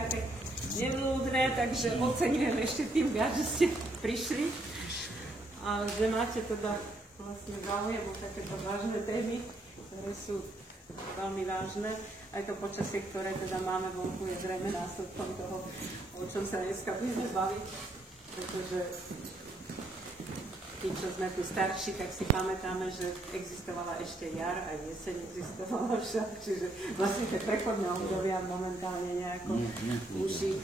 také nevľúdne, takže oceňujem ešte tým viac, že ste prišli a že máte teda vlastne záujem o takéto vážne témy, ktoré sú veľmi vážne. Aj to počasie, ktoré teda máme vonku, je zrejme následkom toho, o čom sa dneska budeme baviť, pretože tí, čo sme tu starší, tak si pamätáme, že existovala ešte jar, aj jeseň existovala však, čiže vlastne tie prechodné obdobia momentálne nejako už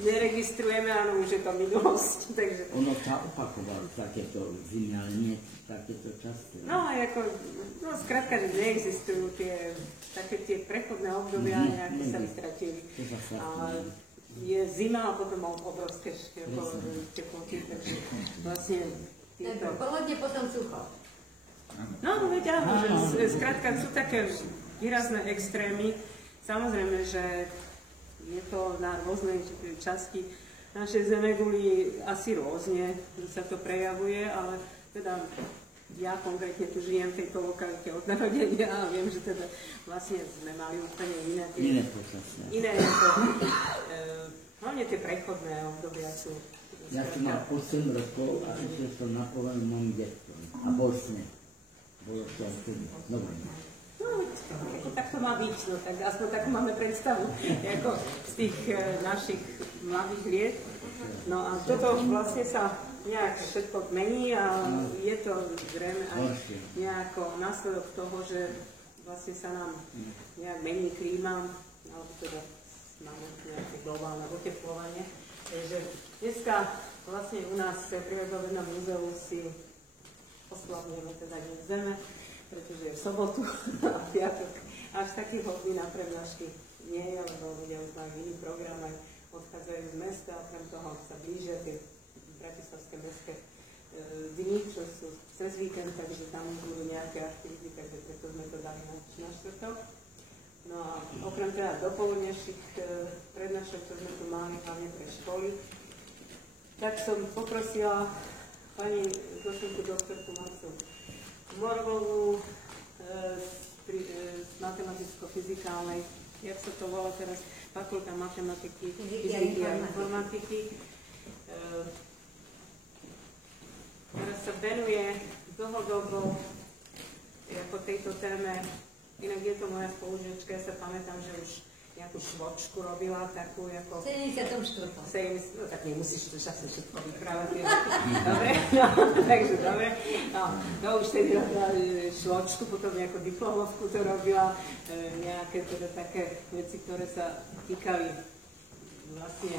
neregistrujeme, áno, už je to minulosť, takže... Ono sa opakovalo takéto zimy, ale nie takéto časté. No, aj ako, no, skrátka, že neexistujú také tie prechodné obdobia, nejaké sa vytratili. Je zima a potom obrovské teploty, takže vlastne Polodne, potom sucho. No, veď áno, že skrátka sú také výrazné extrémy. Samozrejme, že je to na rôznej časti našej zemeguli asi rôzne, sa to prejavuje, ale teda ja konkrétne tu žijem v tejto lokalite od narodenia a viem, že teda vlastne sme mali úplne iné počasie. Iné hlavne tie prechodné obdobia sú. Ja som mal 8 rokov a ešte som napovedal môjim detkom. A bol sneh. Bolo to aj tedy. Dobre. No, ako tak to má byť, no tak aspoň takú máme predstavu, ako z tých našich mladých liet. No a toto vlastne sa nejak všetko mení a je to zrejme aj nejako následok toho, že vlastne sa nám nejak mení klíma, alebo teda máme nejaké globálne oteplovanie. Takže dneska vlastne u nás v Prírodovednom múzeu si oslavujeme teda Deň Zeme, pretože je v sobotu a piatok až taký hodný na prednášky nie je, lebo ľudia už majú iný program, aj odchádzajú z mesta, okrem toho sa blížia tie bratislavské mestské dni, čo sú cez víkend, takže tam budú nejaké aktivity, takže preto sme to dali na štvrtok. No a okrem teda dopoludnejších prednášok, čo sme tu mali hlavne pre školy, tak som poprosila pani docentku doktorku Marcu Morgovú z matematicko-fyzikálnej, jak sa to volá teraz, fakulta matematiky, fyziky a informatiky, ktorá sa venuje dlhodobo ako tejto téme. Inak je to moja spolužiačka, ja sa pamätám, že už nejakú švočku robila, takú ako... 74. No tak nemusíš to časne všetko vyprávať. Dobre, no, takže dobre. No už tedy robila švočku, potom nejakú diplomovku to robila, nejaké teda také veci, ktoré sa týkali vlastne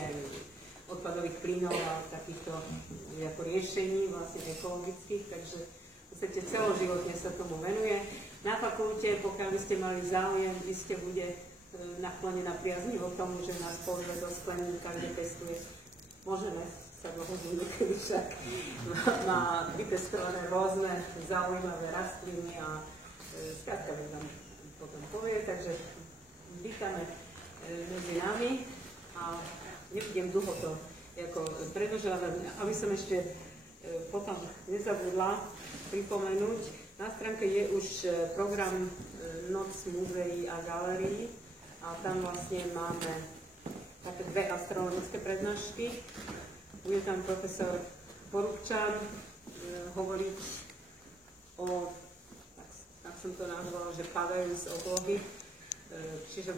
odpadových plynov a takýchto ako riešení vlastne ekologických, takže v podstate celoživotne sa tomu venuje. Na fakulte, pokiaľ by ste mali záujem, iste bude naklonená priaznivo tomu, že nás pozve do skleníka, kde pestuje. Môžeme sa dohodnúť niekedy však. Má vypestované rôzne zaujímavé rastliny a skrátka mi tam potom povie, takže vítame medzi nami a nebudem dlho to predĺžovať, aby som ešte potom nezabudla pripomenúť. Na stránke je už program Noc múzeí a galérií a tam vlastne máme také 2 astronomické prednášky. Bude tam profesor Porúbčan hovoriť o, tak som to nazvala, že padajú z oblohy, čiže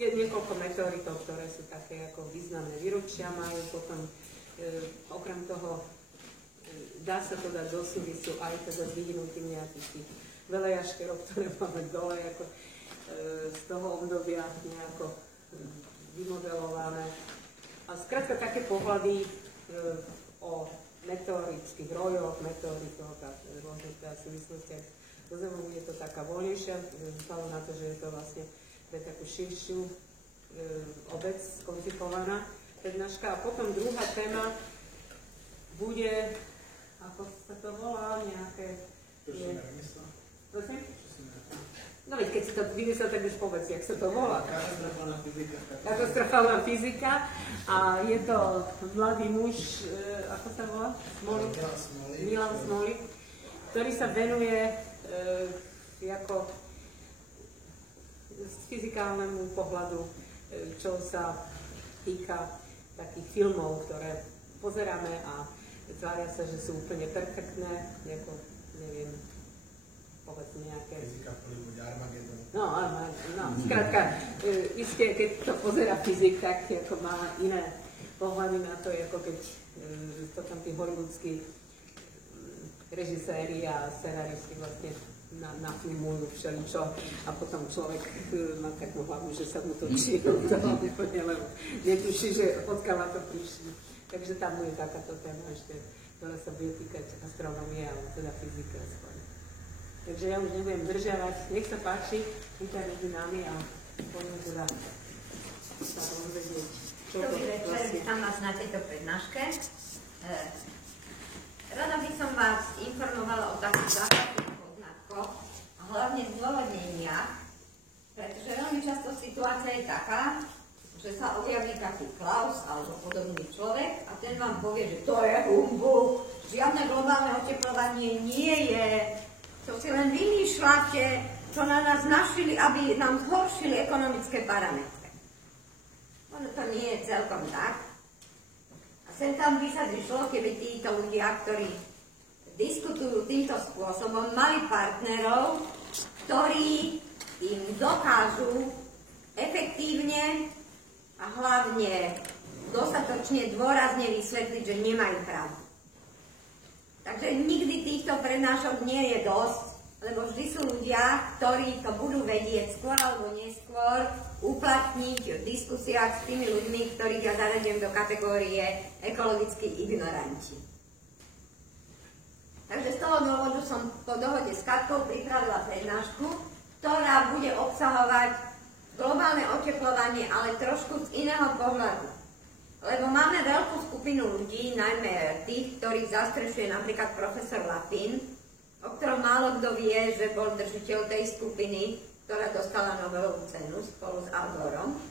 je niekoľko meteoritov, ktoré sú také ako významné výročia majú, potom okrem toho dá sa to dať do súvisu aj teda s vyhnutím nejakých tých velejaškerov, ktoré máme dole ako z toho obdobia nejako vymodelované. A skrátka také pohľady o meteorických rojoch, meteoritoch a rôznych súvislostiach so Zemou je to taká voľnejšia, vzhľadom na to, že je to vlastne pre takú širšiu obec koncipovaná prednáška. A potom druhá téma bude, ako sa to volá, nejaké... Prosím? No veď, keď si to vymyslel, tak už povedz, jak sa to volá. Katastrofálna fyzika. Katastrofálna fyzika. A je to mladý muž, ako sa volá? Milan Smolik, ktorý sa venuje ako z fyzikálnemu pohľadu čo sa týka takých filmov, ktoré pozeráme a tvária sa, že sú úplne perfektné, ako, neviem, povedzme nejaké... No, skrátka, isté, keď to pozerá fyzik, tak ako má iné pohľady na to, ako keď to tam tí hollywoodskí režiséri a scenáristi vlastne nafilmujú všeličo a potom človek má takú hlavu, že sa mu to točí, lebo netuší, že odkiaľ to prišli. Takže tam bude takáto téma ešte, ktorá sa bude týkať astronómie, ale teda fyzika skôr. Takže ja už nebudem zdržiavať. Nech sa páči, vítaj medzi nami a poďme teda sa dozvedieť, čo to vlastne. Vítam vás na tejto prednáške. Rada by som vás informovala o takých základných poznatkoch a hlavne zdôvodneniach, pretože veľmi často situácia je taká, že sa objaví taký Klaus alebo podobný človek a ten vám povie, že to je humbug, žiadne globálne oteplovanie nie je, to si len vymýšľate, čo na nás našili, aby nám zhoršili ekonomické parametre. Ono to nie je celkom tak. A sem tam by sa zišlo, keby títo ľudia, ktorí diskutujú týmto spôsobom, mali partnerov, ktorí im dokážu efektívne a hlavne dostatočne dôrazne vysvetliť, že nemajú pravdu. Takže nikdy týchto prednášok nie je dosť, lebo vždy sú ľudia, ktorí to budú vedieť skôr alebo neskôr uplatniť v diskusiách s tými ľuďmi, ktorých ja zaradím do kategórie ekologickí ignoranti. Takže z toho dôvodu som po dohode s Katkou pripravila prednášku, ktorá bude obsahovať globálne oteplovanie, ale trošku z iného pohľadu. Lebo máme veľkú skupinu ľudí, najmä tých, ktorých zastrešuje napríklad profesor Lapin, o ktorom málo kto vie, že bol držiteľ tej skupiny, ktorá dostala Nobelovú cenu spolu s Al Gorom.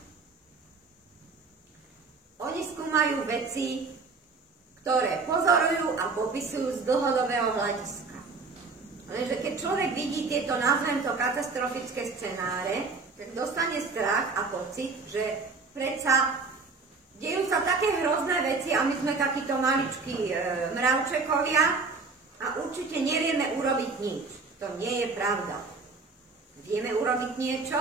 Oni skúmajú veci, ktoré pozorujú a popisujú z dlhodobého hľadiska. Lenže keď človek vidí tieto, nazvem to, katastrofické scenáre, tak dostane strach a pocit, že predsa dejú sa také hrozné veci a my sme takíto maličkí mravčekovia a určite nevieme urobiť nič. To nie je pravda. Vieme urobiť niečo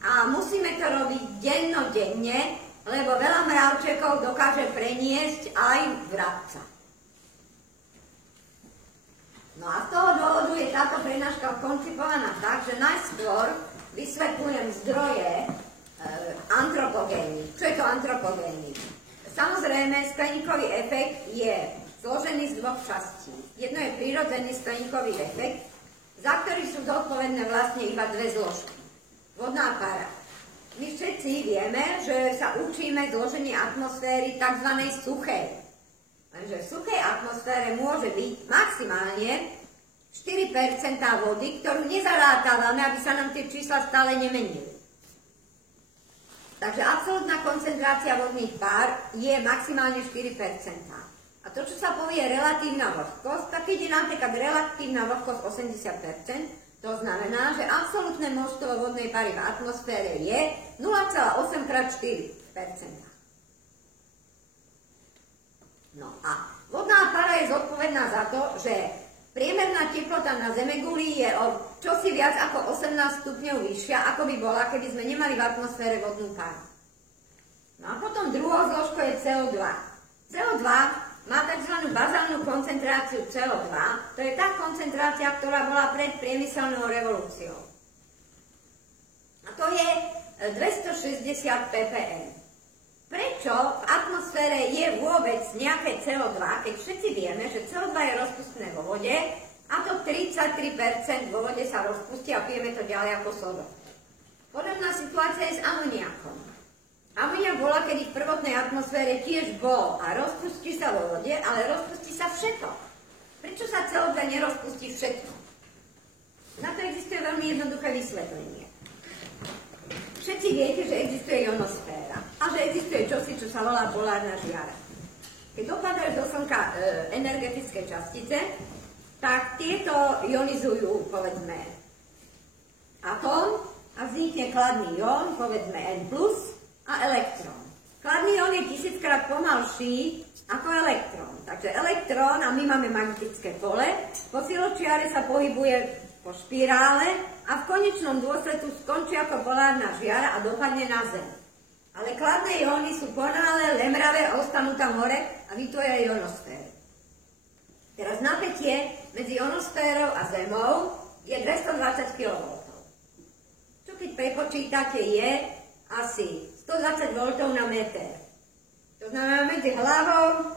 a musíme to robiť dennodenne, lebo veľa mravčekov dokáže preniesť aj vrabca. No a z toho dôvodu je táto prednáška koncipovaná tak, že najskôr vysvetľujem zdroje antropogénny. Čo je to antropogénny? Samozrejme, skleníkový efekt je zložený z dvoch častí. Jedno je prírodzený skleníkový efekt, za ktorý sú zodpovedné vlastne iba dve zložky. Vodná para. My všetci vieme, že sa učíme zloženie atmosféry tzv. Suchej. Lenže v suchej atmosfére môže byť maximálne 4% vody, ktorú nezarátavame, aby sa nám tie čísla stále nemenili. Takže absolútna koncentrácia vodných pár je maximálne 4%. A to, čo sa povie relatívna vlhkosť, tak keď je napríklad relatívna vlhkosť 80%, to znamená, že absolútne množstvo vodnej pary v atmosfére je 0,8 x 4%. No a vodná para je zodpovedná za to, že priemerná teplota na Zemeguli je o čosi viac ako 18 stupňov vyššia, ako by bola, keby sme nemali v atmosfére vodnú paru. No a potom druhou zložkou je CO2. CO2 má tzv. Bazálnu koncentráciu CO2, to je tá koncentrácia, ktorá bola pred priemyselnou revolúciou. A to je 260 ppm. Prečo v atmosfére je vôbec nejaké CO2, keď všetci vieme, že CO2 je rozpustné vo vode a to 33% vo vode sa rozpustí a pijeme to ďalej ako soda. Podobná situácia je s amoniakom. Amoniak bola, kedy v prvotnej atmosfére tiež bol a rozpustí sa vo vode, ale rozpustí sa všetko. Prečo sa CO2 nerozpustí všetko? Na to existuje veľmi jednoduché vysvetlenie. Všetci viete, že existuje ionosféra a že existuje čosi, čo sa volá polárna žiara. Keď dopadajú do Slnka energetické častice, tak tieto ionizujú, povedzme, atóm a vznikne kladný ión, povedzme N+, a elektrón. Kladný ión je 1000-krát pomalší ako elektrón. Takže elektrón, a my máme magnetické pole, po siločiare sa pohybuje po špirále a v konečnom dôsledku skončí ako polárna žiara a dopadne na Zem. Ale kladné ióny sú ponáhle, lemravé a ostanú tam hore a vytvoria ionosféru. Teraz napätie medzi ionosférou a Zemou je 220 kV. Čo keď prepočítate je asi 120 V na meter. To znamená, medzi hlavou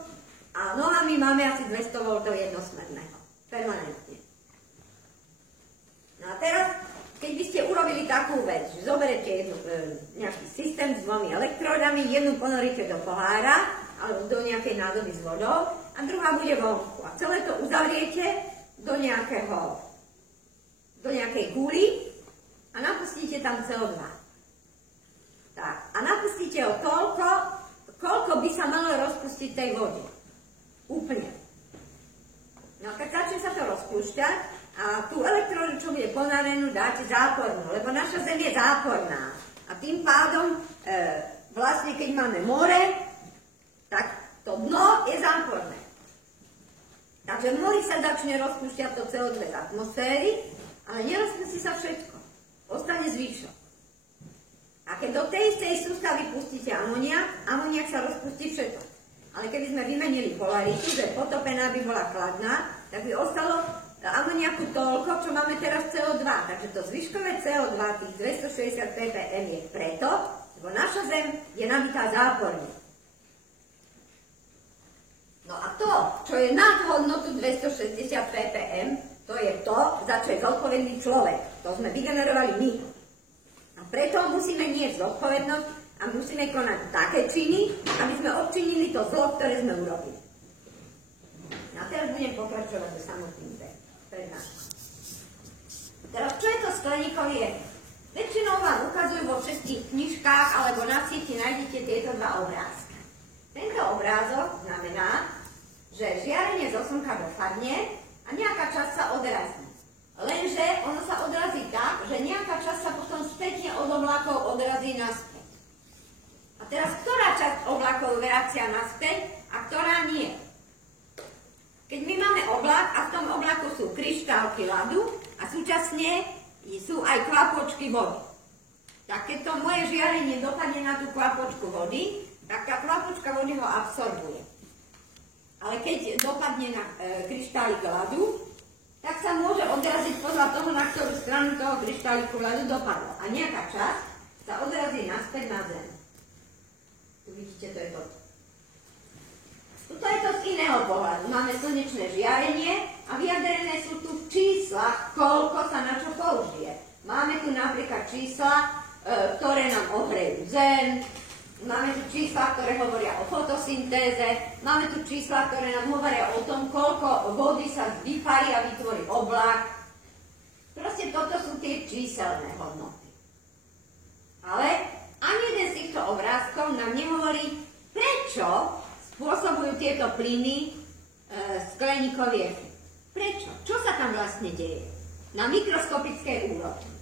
a nohami máme asi 200 V jednosmerného. Permanentne. No a teraz, keď by ste urobili takú vec, že zoberete nejaký systém s 2 elektródami, jednu ponoríte do pohára alebo do nejakej nádoby s vodou a druhá bude vonku. A celé to uzavriete do nejakej kúly a napustíte tam CO2. Tak, a napustíte ho toľko, koľko by sa malo rozpustiť tej vody. Úplne. No tak začne sa to rozpúšťať a tú elektródu, čo bude ponarenú, dáte zápornú, lebo naša Zem je záporná. A tým pádom, vlastne keď máme more, tak to dno je záporné. Takže v mori sa začne rozpúšťať to CO2 z atmosféry, ale nerozpustí sa všetko. Ostane zvyšok. A keď do tej istej sústavy pustíte amoniak sa rozpustí všetko. Ale keby sme vymenili polaritu, že potopená by bola kladná, tak by ostalo amoniaku toľko, čo máme teraz CO2. Takže to zvyškové CO2, tých 260 ppm je preto, lebo naša Zem je nabitá záporne. No a to, čo je nad hodnotu 260 ppm, to je to, za čo je zodpovedný človek. To sme vygenerovali my. A preto musíme niesť zodpovednosť a musíme konať také činy, aby sme odčinili to zlo, ktoré sme urobili. A teraz budem pokračovať do samotným prednáškom. Teraz, čo je to skleníkový efekt? Väčšinou vám ukazujú vo všetkých knižkách alebo na sieti nájdete tieto dva obrázky. Tento obrázok znamená, že žiarenie zo slnka dopadne a nejaká časť sa odrazí. Lenže ono sa odrazí tak, že nejaká časť sa potom spätne od oblakov odrazí naspäť. A teraz, ktorá časť oblakov vracia naspäť a ktorá nie? Keď my máme oblak a v tom oblaku sú kryštálky ľadu a súčasne sú aj kvapôčky vody. Tak keď to moje žiarenie dopadne na tú kvapôčku vody, tak tá kvapôčka vody ho absorbuje. Ale keď dopadne na kryštálik ľadu, tak sa môže odraziť podľa toho, na ktorú stranu toho kryštáliku ľadu dopadlo. A nejaká časť sa odrazí naspäť na Zem. Tu vidíte, to je to. Tuto je to z iného pohľadu. Máme slnečné žiarenie a vyjadrené sú tu čísla, koľko sa na čo použije. Máme tu napríklad čísla, ktoré nám ohrejú Zem, máme tu čísla, ktoré hovoria o fotosyntéze, máme tu čísla, ktoré nám hovoria o tom, koľko vody sa vyparí a vytvorí oblak. Proste toto sú tie číselné hodnoty. Ale ani jeden z týchto obrázkov nám nehovorí, prečo spôsobujú tieto plyny skleníkový efekt. Prečo? Čo sa tam vlastne deje? Na mikroskopickej úrovni.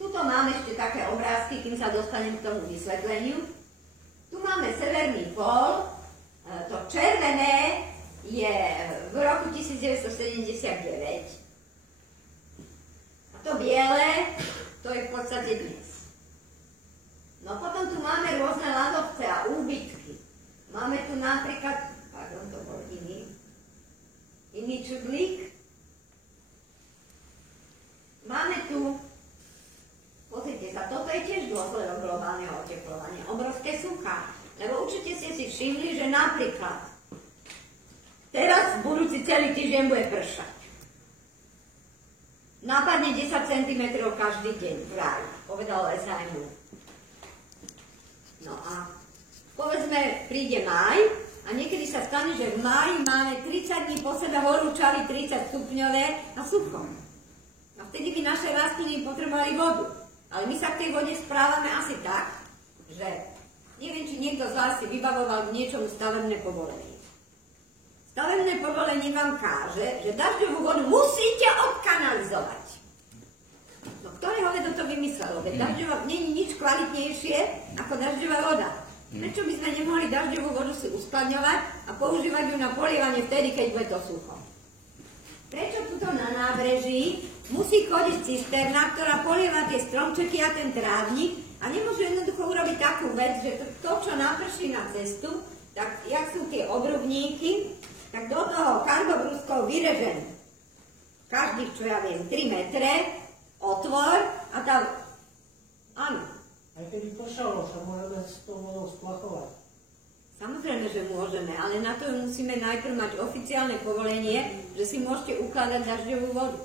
Tuto máme ešte také obrázky, kým sa dostanem k tomu vysvetleniu. Tu máme severný pól. To červené je v roku 1979. A to biele, to je v podstate dnes. No potom tu máme rôzne ľadovce a úbytky. Máme tu napríklad, pardon, to bol iný čudlík. Máme tu, pozrite sa, toto je tiež dôsledok globálneho oteplovania, obrovské suchá. Lebo určite ste si všimli, že napríklad teraz v budúci celý týždeň bude pršať. Napadne 10 cm každý deň v ráji, povedal SHMU. No a povedzme, príde máj a niekedy sa stane, že v máji máme 30 dní po sebe horúčavy 30 stupňové a sucho. A vtedy by naše rastliny potrebovali vodu. Ale my sa k tej vode správame asi tak, že neviem, či niekto z vás si vybavoval k niečomu stavebné povolenie. Stavebné povolenie vám káže, že dažďovú vodu musíte odkanalizovať. No ktoré hovedo to vymyslelo? Veď dažďová nie je nič kvalitnejšie ako dažďová voda. Prečo by sme nemohli dažďovú vodu si uskladňovať a používať ju na polievanie vtedy, keď bude to sucho? Prečo tuto na nábreží musí chodiť cisterna, ktorá polieva tie stromčeky a ten trávnik a nemôžu jednoducho urobiť takú vec, že to čo naprší na cestu, tak jak sú tie obrubníky, tak do toho karbobrúskou vyrežem každých, čo ja viem, 3 metre, otvor a tam, áno. Aj keby pošalo, sa môžeme s tou vodou splachovať. Samozrejme, že môžeme, ale na to musíme najprv mať oficiálne povolenie, že si môžete ukladať dažďovú vodu.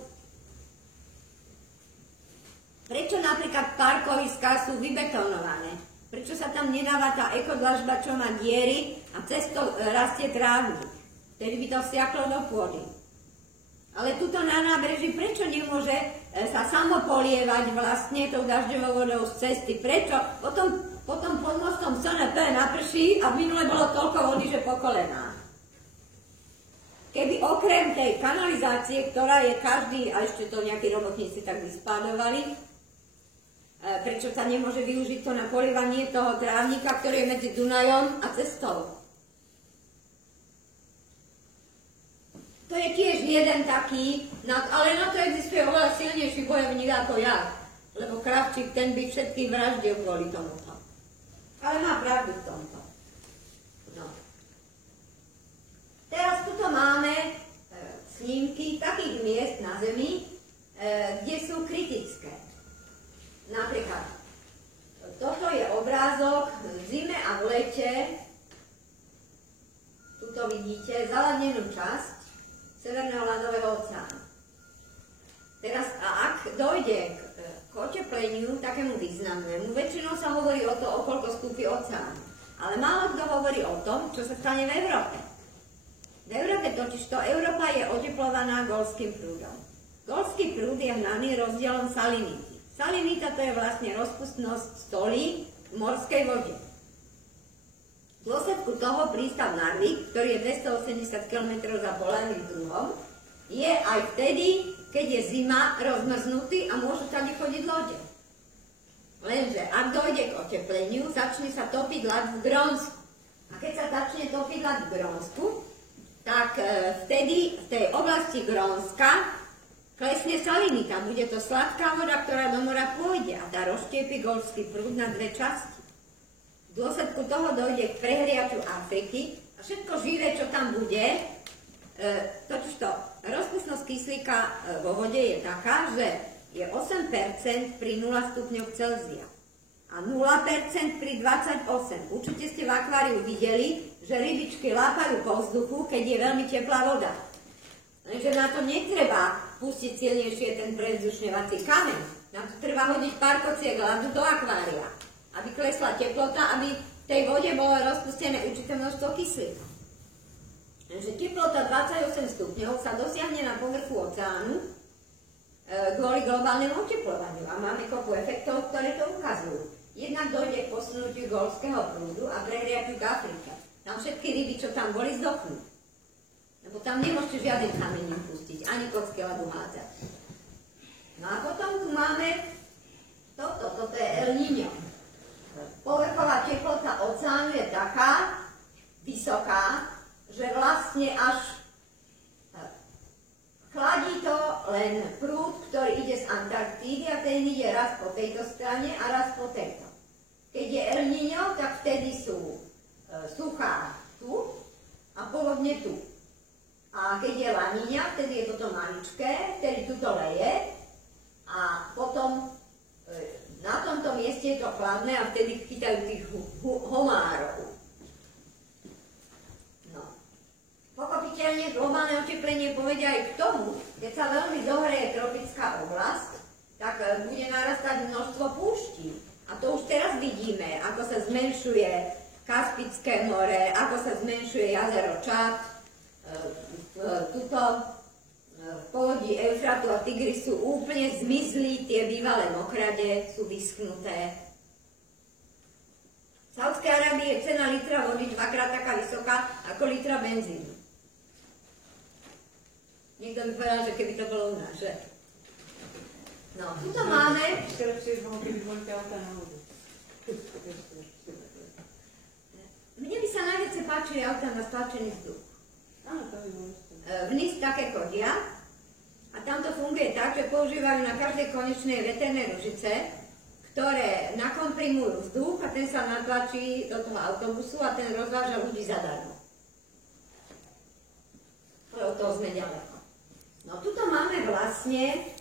Prečo napríklad parkoviská sú vybetonované? Prečo sa tam nedáva tá ekodlažba, čo má diery a cez to rastie trávnik? Vtedy by to vsiaklo do pôdy. Ale tuto na nábreží prečo nemôže sa samo polievať vlastne tou dažďovou vodou z cesty? Prečo? Potom pod mostom SNP naprší a minule bolo toľko vody, že po kolená. Keby okrem tej kanalizácie, ktorá je každý, a ešte to nejakí robotníci tak vyspádovali, prečo sa nemôže využiť to na polievanie toho trávnika, ktorý je medzi Dunajom a cestou? To je tiež jeden taký, ale na to existuje oveľa silnejší bojovník ako ja, lebo Kravčík ten by všetkých vraždil kvôli tomuto. Ale má pravdu v tomto. No. Teraz tuto máme snímky takých miest na Zemi, kde sú kritické. Napríklad, toto je obrázok v zime a v lete. Tuto vidíte zaladnenú časť Severného ľadového oceánu. Teraz, ak dojde k otepleniu takému významnému, väčšinou sa hovorí o to, o koľko stúpi oceán. Ale málo kto hovorí o tom, čo sa stane v Európe. V Európe totižto Európa je oteplovaná Golfským prúdom. Golfský prúd je hnaný rozdielom salinity. Salinita to je vlastne rozpustnosť solí v morskej vode. V dôsledku toho prístav Narvik, ktorý je 280 km za polárnym kruhom, je aj vtedy, keď je zima, rozmrznutý a môžu tady chodiť lode. Lenže ak dojde k otepleniu, začne sa topiť ľad v Grónsku. A keď sa začne topiť ľad v Grónsku, tak vtedy v tej oblasti Grónska klesne salinita. Bude to sladká voda, ktorá do mora pôjde a tá rozštiepi Golfský prúd na dve časti. V dôsledku toho dojde k prehriaťu Afriky a všetko živé, čo tam bude, totižto rozpustnosť kyslíka vo vode je taká, že je 8% pri 0 stupňoch Celzia a 0% pri 28. Určite ste v akváriu videli, že rybičky lápajú po vzduchu, keď je veľmi teplá voda. Takže na to netreba pustiť silnejšie ten prevzdušňovací kameň. Na to treba hodiť pár kociek ľadu do akvária, aby klesla teplota, aby v tej vode bolo rozpustené určité množstvo kyslíka. Takže teplota 28 stupňov sa dosiahne na povrchu oceánu kvôli globálnemu oteplovaniu a máme kopu efektov, ktoré to ukazujú. Jednak dojde k posunutiu Golfského prúdu a prehriaťu k Afrike. Tam všetky ryby, čo tam boli, zdochnú. Lebo tam nemôžete žiadny kameň pustiť, ani kocky ľadu hádzať. No a potom tu máme toto je El Niño. Povrchová teplota oceánu je taká vysoká, že vlastne až chladí to len prúd, ktorý ide z Antarktídy a ten ide raz po tejto strane a raz po tejto. Keď je El Niño, tak vtedy sú suchá tu a povodne tu. A keď je La Niña, vtedy je toto maličké, vtedy tuto leje a potom na tomto mieste je to chladné a vtedy chytajú tých homárov. Pochopiteľne globálne oteplenie povedia aj k tomu, keď sa veľmi zohreje tropická oblasť, tak bude narastať množstvo púští. A to už teraz vidíme, ako sa zmenšuje Kaspické more, ako sa zmenšuje jazero Čad, tuto v povodí Eufratu a Tigrisu úplne zmizli tie bývalé mokrade, sú vyschnuté. V Saúdskej Arábii je cena litra vody dvakrát taká vysoká ako litra benzínu. Niekto mi povedal, že keby to bolo u nás, že? No, tuto máme... Ešte lepšie je, keby boli tie autá na vodu. Mne by sa najviac páčili autá na stlačený vzduch. Áno, to by bolo. Vniz také chodia a tam to funguje tak, že používajú na každej konečnej veterné ružice, ktoré nakomprimujú vzduch a ten sa natlačí do toho autobusu a ten rozváža ľudí zadarmo. Od toho sme ďaleko. No tuto máme vlastne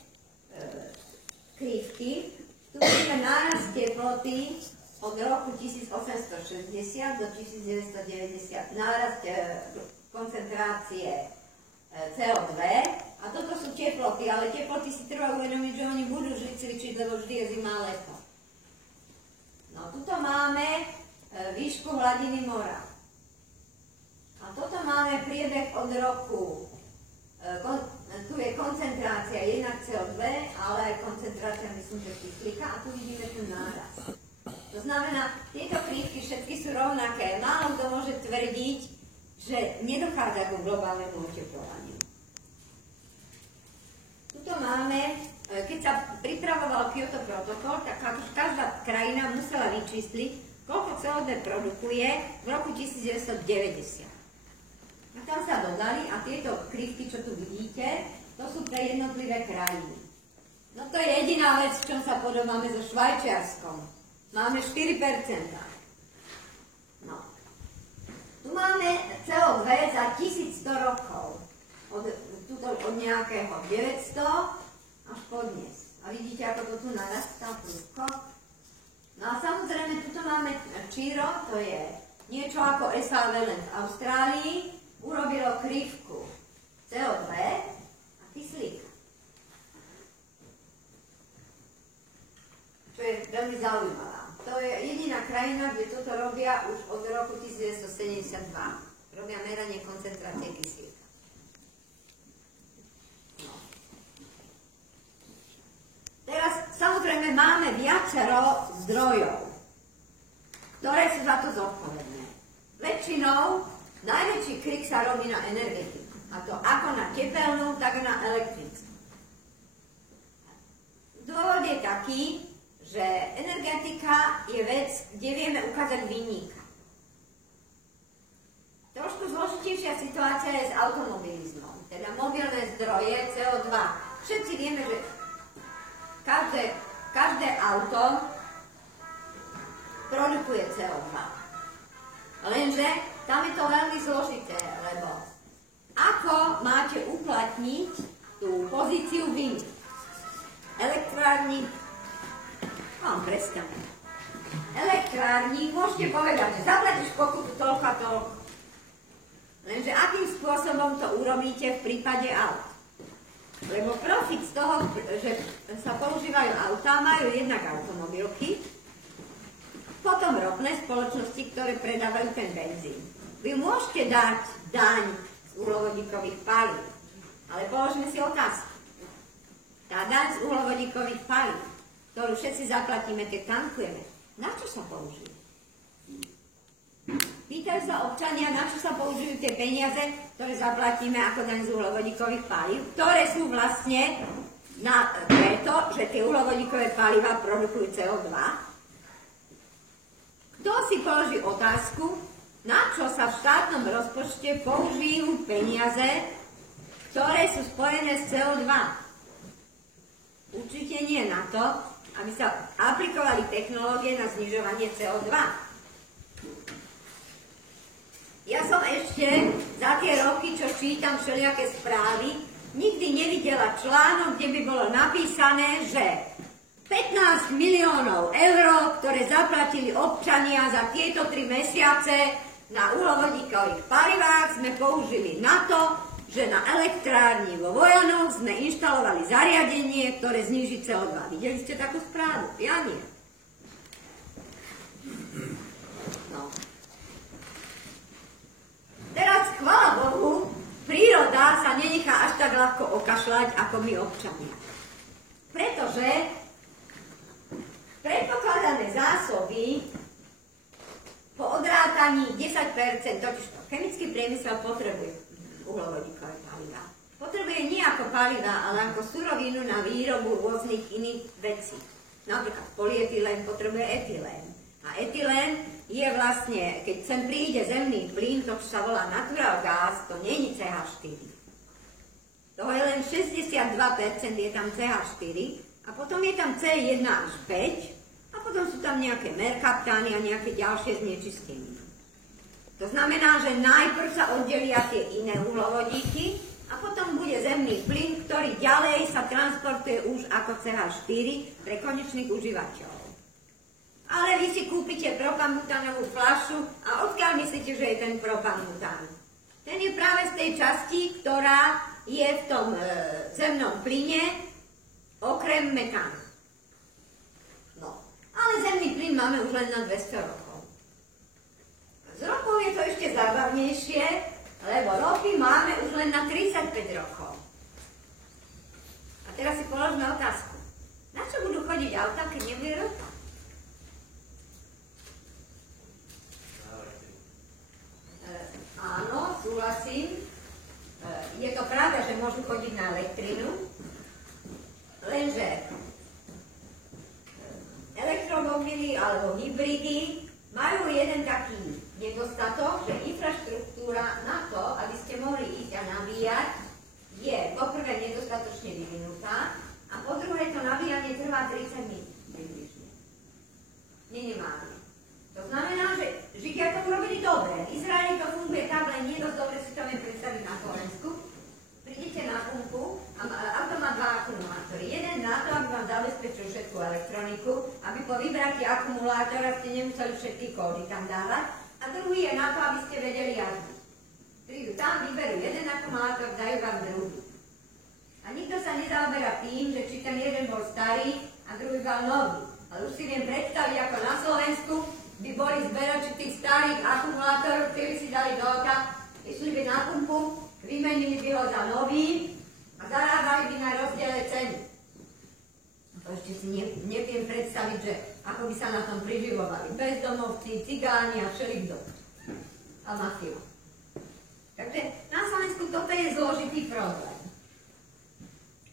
krivky. Tu máme nárast teploty od roku 1860 do 1990. Nárast koncentrácie CO2 a toto sú teploty, ale teploty si treba uvedomiť, že oni budú vždy cvičiť, lebo vždy je zima a leto. No tuto máme výšku hladiny mora. A toto máme priebeh od roku, tu je koncentrácia jednak CO2, ale aj koncentrácia, myslím, že kyslíka a tu vidíme ten náraz. To znamená, tieto krivky všetky sú rovnaké. Málo kto môže tvrdiť, že nedochádza k globálnemu oteplovaniu. Tuto máme, keď sa pripravoval Kyoto protokol, tak každá krajina musela vyčísliť, koľko CO2 produkuje v roku 1990. A tam sa dodali a tieto krivky, čo tu vidíte, to sú pre jednotlivé krajiny. No to je jediná vec, v čom sa podobáme so Švajčiarskom. Máme 4%. No. Tu máme CO2 za 1100 rokov. Od nejakého 900 až po dnes. A vidíte, ako to tu narastá prudko. No a samozrejme, tuto máme Číro, to je niečo ako SAV len v Austrálii. Urobilo krivku CO2 a kyslíka. Čo je veľmi zaujímavá. To je jediná krajina, kde toto robia už od roku 1972. Robia meranie koncentrácie kyslíka. No. Teraz samozrejme máme viacero zdrojov, ktoré sú za to zodpovedné. Väčšinou najväčší krik sa robí na energetiku. A to ako na tepelnú, tak na elektrickú. Dôvod je taký, že energetika je vec, kde vieme ukázať vinníka. Trošku zložitejšia situácia je s automobilizmom, teda mobilné zdroje CO2. Všetci vieme, že každé auto produkuje CO2. Lenže tam je to veľmi zložité, lebo ako máte uplatniť tú pozíciu viny? Elektrárni, vám predstavím. Elektrárni môžete povedať, že zaplatíš pokutu toľko a toľko. Lenže akým spôsobom to urobíte v prípade aut? Lebo profit z toho, že sa používajú autá, majú jednak automobilky, potom ropné spoločnosti, ktoré predávajú ten benzín. Vy môžete dať daň z uhlovodíkových palív, ale položme si otázku. Tá daň z uhlovodíkových palív, ktorú všetci zaplatíme, keď tankujeme, na čo sa použije? Pýtajú sa občania, na čo sa použijú tie peniaze, ktoré zaplatíme ako daň z uhlovodíkových palív, ktoré sú vlastne na preto, že tie uhlovodíkové paliva produkujú CO2. Kto si položí otázku, na čo sa v štátnom rozpočte použijú peniaze, ktoré sú spojené s CO2? Určite nie na to, aby sa aplikovali technológie na znižovanie CO2. Ja som ešte za tie roky, čo čítam všelijaké správy, nikdy nevidela článok, kde by bolo napísané, že 15 miliónov eur, ktoré zaplatili občania za tieto 3 mesiace na uhlovodíkových palivách, sme použili na to, že na elektrárni vo Vojanoch sme inštalovali zariadenie, ktoré zníži CO2. Videli ste takú správu? Ja nie. No. Teraz, chvála Bohu, príroda sa nenechá až tak ľahko okašľať, ako my občania. Pretože predpokladané zásoby po odrátaní 10%, totiž chemický priemysel potrebuje uhlovodíkové paliva. potrebuje nie ako paliva, ale ako surovinu na výrobu rôznych iných vecí. Napríklad polyetylén potrebuje etylén. A etylén je vlastne, keď sem príde zemný plyn, to sa volá natural gas, to nie je CH4. Toho je len 62% je tam CH4 a potom je tam C1 až 5 a potom sú tam nejaké merkaptány a nejaké ďalšie znečistenie. To znamená, že najprv sa oddelia tie iné uhlovodíky a potom bude zemný plyn, ktorý ďalej sa transportuje už ako CH4 pre konečných užívateľov. Ale vy si kúpite propanbutánovú fľašu a odkiaľ myslíte, že je ten propanbután? Ten je práve z tej časti, ktorá je v tom zemnom plyne okrem metánu. No, ale zemný plyn máme už len na 200 rokov. Z rokov je to ešte zábavnejšie, lebo ropy máme už len na 35 rokov. A teraz si položme otázku. Na čo budú chodiť auta, keď nebude ropa? Áno, súhlasím. Je to pravda, že môžu chodiť na elektrinu, lenže elektromobily alebo hybridy majú jeden taký nedostatok, že infraštruktúra na to, aby ste mohli ísť a nabíjať, je poprvé nedostatočne vyvinutá a po druhé to nabíjanie trvá 30 minút približne. Minimálne. To znamená, že Židia to urobili dobre. V Izraeli to funguje tak, len nie dosť dobre si to viem predstaviť na Slovensku. Prídete na pumpu a auto má dva akumulátory. Jeden na to, aby vám zabezpečil všetku elektroniku, aby po vybratí akumulátora ste nemuseli všetky kódy tam dávať. A druhý je na to, aby ste vedeli jazdiť. Prídu tam, vyberú jeden akumulátor, dajú vám druhý. A nikto sa nezaoberá tým, že či ten jeden bol starý a druhý bol nový. Ale už si viem predstaviť, ako na Slovensku by boli zberači tých starých akumulátorov, ktorí si dali do oka, išli by na pumpu, vymenili by ho za nový a zarábali by na rozdiele ceny. To ešte si neviem predstaviť, že ako by sa na tom priživovali. Bezdomovci, cigáni a všelikto. A mafia. Takže na Slovensku toto je zložitý problém.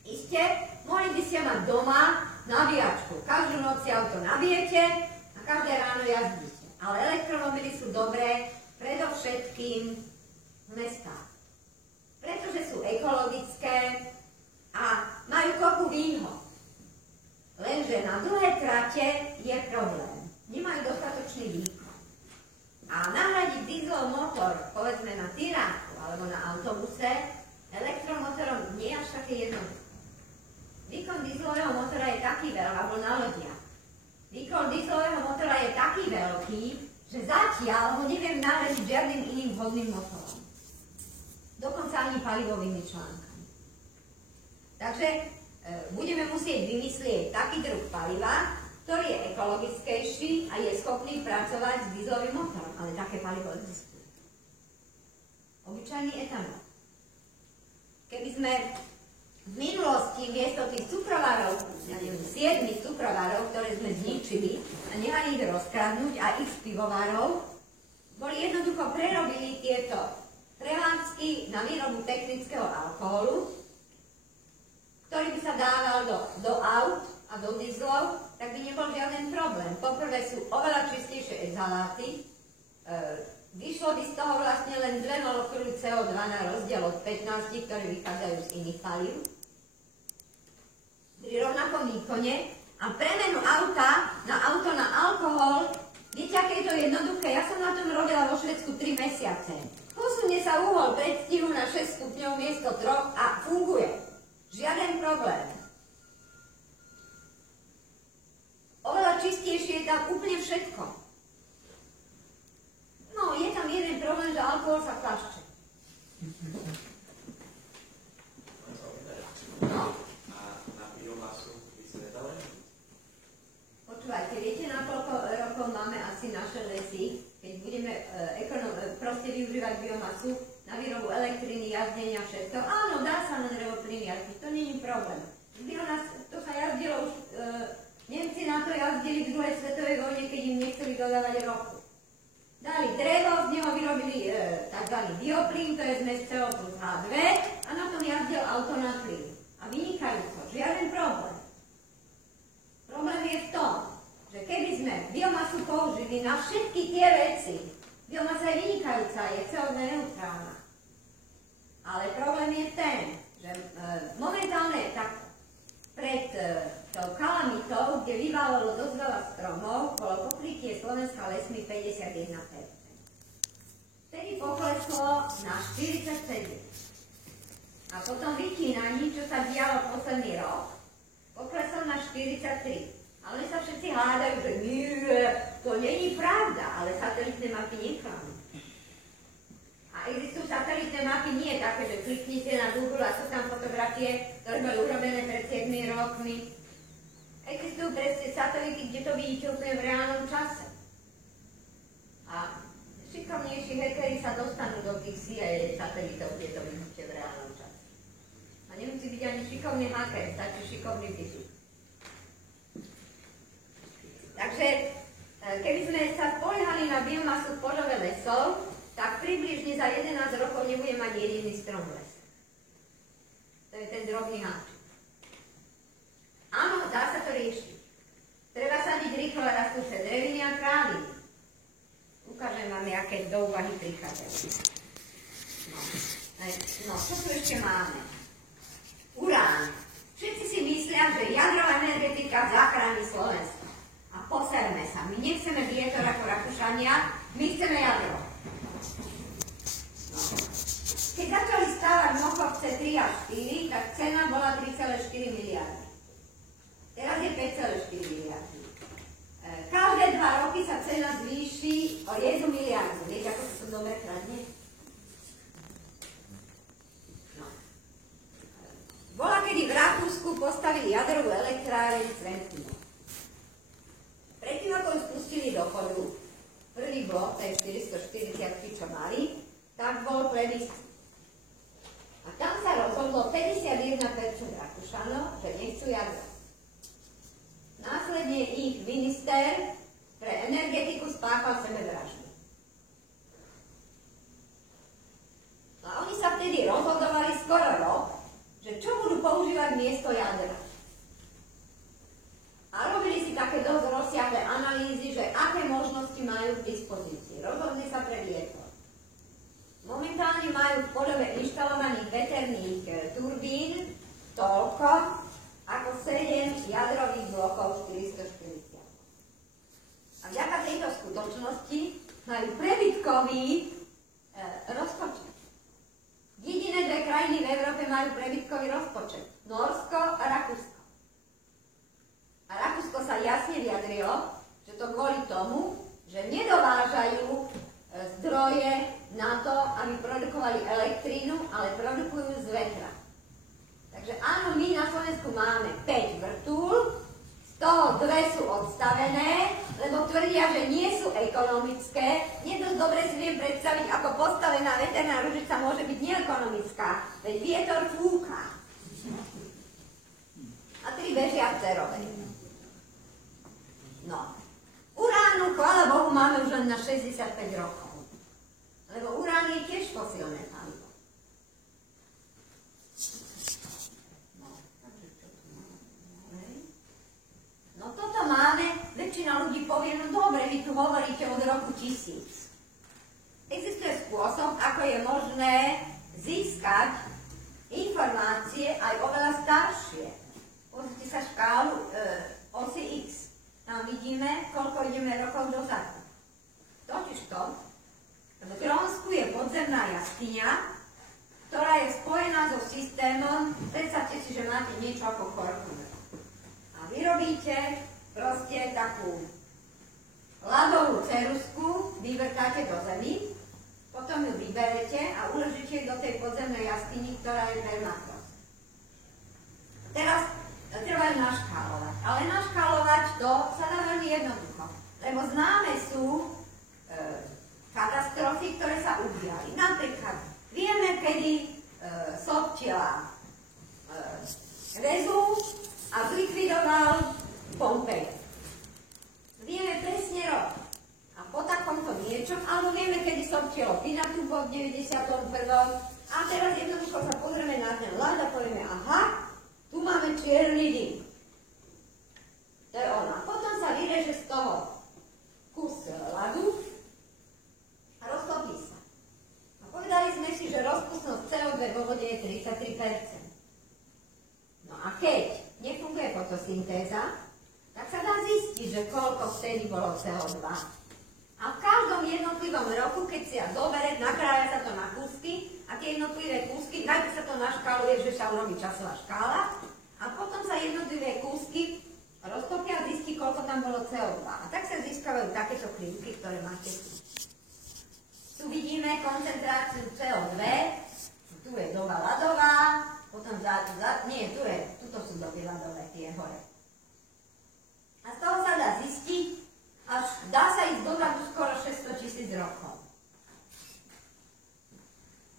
Iste, mohli by ste mať doma nabíjačku. Každú noc si auto nabijete a každé ráno jazdíte. Ale elektromobily sú dobré predovšetkým v mestách. Pretože sú ekologické a majú kopu výhod. Lenže na dlhé trate je problém. Nemajú dostatočný výkon. A nahradiť diesel motor, povedzme na tyráku alebo na autobuse, elektromotorom nie je až také jednoduché. Výkon dieselového motora je taký veľký, alebo na lodiach. Výkon dieselového motora je taký veľký, že zatiaľ ho neviem nahradiť žiadnym iným vhodným motorom. Dokonca ani palivovými článkami. Takže budeme musieť vymyslieť taký druh paliva, ktorý je ekologickejší a je schopný pracovať s dieselovým motorom. Ale také palivo existuje. Obyčajný etanol. Keby sme v minulosti miesto tých cukrovárov, 7 cukrovárov, ktoré sme zničili a nehali ich rozkradnúť a ich pivovárov, boli jednoducho prerobili tieto prevádzky na výrobu technického alkoholu, ktorý by sa dával do aut a do dieslov, tak by nebol žiaden problém. Poprvé sú oveľa čistejšie exhaláty, vyšlo by z toho vlastne len 2 molekuly CO2 na rozdiel od 15, ktoré vychádzajú z iných palív. Pri rovnakom výkone a premenu auta na alkohol, viete, aké je to jednoduché? Ja som na tom robila vo Švédsku 3 mesiace. Posunie sa uhol predstihu na 6 stupňov miesto 3 a funguje. Žiaden problém. Oveľa čistejšie je tam úplne všetko. No, je tam jeden problém, že alkohol sa fľašče. No. A na biomasu by ste nedali? Počúvajte, viete, na koľko rokov máme asi naše lesy, keď budeme proste využívať biomasu na výrobu elektriny, jazdenia, všetko. Áno, dá sa na drevoplyny jazdiť, to nie je problém. To sa jazdilo už, Nemci na to jazdili v druhej svetovej vojne, keď im nechceli dodávať ropu. dali drevo, z neho vyrobili tzv. Bioplyn, to je zmes CO plus H2 a na tom jazdil auto na plyn. A vynikajúco, žiaden problém. Problém je v tom, že keby sme biomasu použili na všetky tie veci, biomasa je vynikajúca, je CO2 neutrálna. Ale problém je ten, že momentálne tak pred tou kalamitou, kde vyvalilo dosť veľa stromov, bolo pokrytie Slovenska lesmi 51%. Vtedy pokleslo na 47%. A potom vytínaní, čo sa dialo posledný rok, pokleslo na 43%. Ale sa všetci hádajú, že nie, to není pravda, ale satelitné mapy neklamú. A existujú satelitné mapy nie také, že kliknite na Google a sú tam fotografie, ktoré boli urobené pred 7 rokmi. Existujú presne satelity, kde to vidíte úplne v reálnom čase. A šikovnejší hackeri sa dostanú do tých CIA satelitov, kde to vidíte v reálnom čase. A nemusí byť ani šikovný hacker, stačí šikovný fyzik. Takže keby sme sa spoliehali na biomasu v požove lesov, tak približne za 11 rokov nebude mať jediný strom v lese. To je ten drobný háčik. Áno, dá sa to riešiť. Treba sadiť rýchlo rastúce dreviny a trávy. Ukážem vám, aké do úvahy prichádzajú. No, čo tu ešte máme? Urán. Všetci si myslia, že jadrová energetika zachráni Slovensko. A poserme sa. My nechceme vietor ako Rakúšania, my chceme jadro. No. Keď začali stávať Mochovce 3 a 4, tak cena bola 3,4 miliardy. Teraz je 5,4 miliardy. Každé 2 roky sa cena zvýši o 1 miliardu. Viete, ako to dobre kradne? No. Bola, kedy v Rakúsku postavili jadrovú elektráreň Sventino. Predtým, ako ju spustili do chodu, prvý blok, to je 440, čo mali, tak bol plebiscit. A tam sa rozhodlo 51% Rakúšanov, že nechcú jadro. Následne ich minister pre energetiku spáchal sebevraždu. A oni sa vtedy rozhodovali skoro rok, že čo budú používať miesto jadra. A robili si také dosť rozsiahle analýzy, že aké možnosti majú k dispozícii. Rozhodli sa pre vietor. Momentálne majú v podobe inštalovaných veterných turbín toľko ako 7 jadrových blokov 440. A vďaka tejto skutočnosti majú prebytkový rozpočet. Jediné 2 krajiny v Európe majú prebytkový rozpočet. Norsko a Rakúsko. A Rakúsko sa jasne vyjadrilo, že to kvôli tomu, že nedovážajú zdroje na to, aby produkovali elektrínu, ale produkujú z vetra. Takže áno, my na Slovensku máme 5 vrtúl, z toho 2 sú odstavené, lebo tvrdia, že nie sú ekonomické. Nie dosť dobre si viem predstaviť, ako postavená veterná ružica môže byť neekonomická, veď vietor fúka. A 3 bežia v cerovej. No, uránu, chvála Bohu, máme už len na 65 rokov. Lebo urán je tiež fosílne palivo. No toto máme, väčšina ľudí povie, no dobre, vy tu hovoríte od roku 1000. Existuje spôsob, ako je možné získať informácie aj oveľa staršie. Pozrite sa škálu osy X. Tam vidíme, koľko ideme rokov dozadu. Totižto, v Grónsku je podzemná jaskyňa, ktorá je spojená so systémom, predstavte si, že máte niečo ako chorku. A vyrobíte proste takú ľadovú ceruzku, vyvrtáte do zemi, potom ju vyberete a uložíte do tej podzemnej jaskyni, ktorá je permafrost. Teraz treba ju naškálovať. Ale naškálovať to sa dá veľmi jednoducho. Lebo známe sú katastrofy, ktoré sa udiali. Napríklad vieme, kedy Soptila Vezúv a zlikvidoval Pompeje. Vieme presne rok. A po takomto niečom, ale v 91. A teraz jednoducho sa pozrieme na ten ľad a povieme, aha, tu máme čierny dym. To je ono. A potom sa vyreže z toho kus ľadu a roztopí sa. A povedali sme si, že rozpustnosť CO2 vo vode je 33%. No a keď nefunguje fotosyntéza, tak sa dá zistiť, že koľko vtedy bolo CO2. A v každom jednotlivom roku, keď si ja zoberie, nakrája sa to na kúsky a tie jednotlivé kúsky, najprv sa to naškáluje, že sa urobí časová škála a potom sa jednotlivé kúsky roztopia a zistí, koľko tam bolo CO2. A tak sa získavajú takéto krivky, ktoré máte tu. Tu vidíme koncentráciu CO2, tu je doba ľadová, potom tuto sú doby ľadové, tie hore. A z toho sa dá zistiť, až dá sa ísť dozadu skoro 600 000 rokov.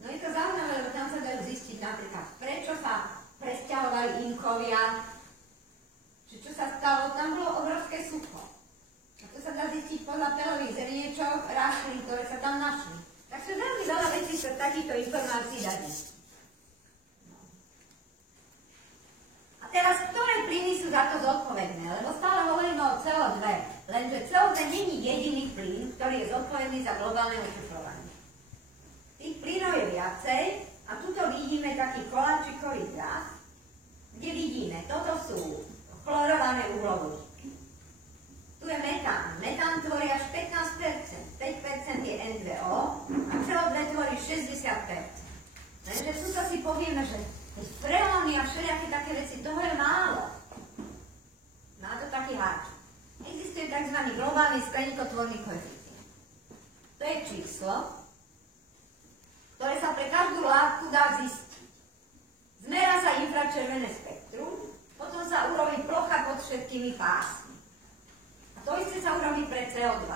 No je to zaujímavé, lebo tam sa dajú zistiť napríklad, prečo sa presťahovali Inkovia, či čo sa stalo, tam bolo obrovské sucho. A to sa dá zistiť podľa pelových zrniečok, rastlín, ktoré sa tam našli. Takže veľmi veľa vecí sa takýchto informácií dá zistiť. Teraz, ktoré plyny sú za to zodpovedné? Lebo stále hovoríme o CO2, lenže CO2 není jediný plyn, ktorý je zodpovedný za globálne oteplovanie. Tých plynov je viacej a tuto vidíme taký koláčikový graf, kde vidíme, toto sú chlorované uhlovodíky. Tu je metán. Metán tvorí až 15%. 5% je N2O a CO2 tvorí 60%. Lenže tuto si povieme, že freóny a všelijaké také veci, toho je málo. Má to taký háčik. Existuje tzv. Globálny skleníkotvorný koeficient. To je číslo, ktoré sa pre každú látku dá zistiť. Zmerá sa infračervené spektrum, potom sa urobí plocha pod všetkými pásmi. A to isté sa urobí pre CO2.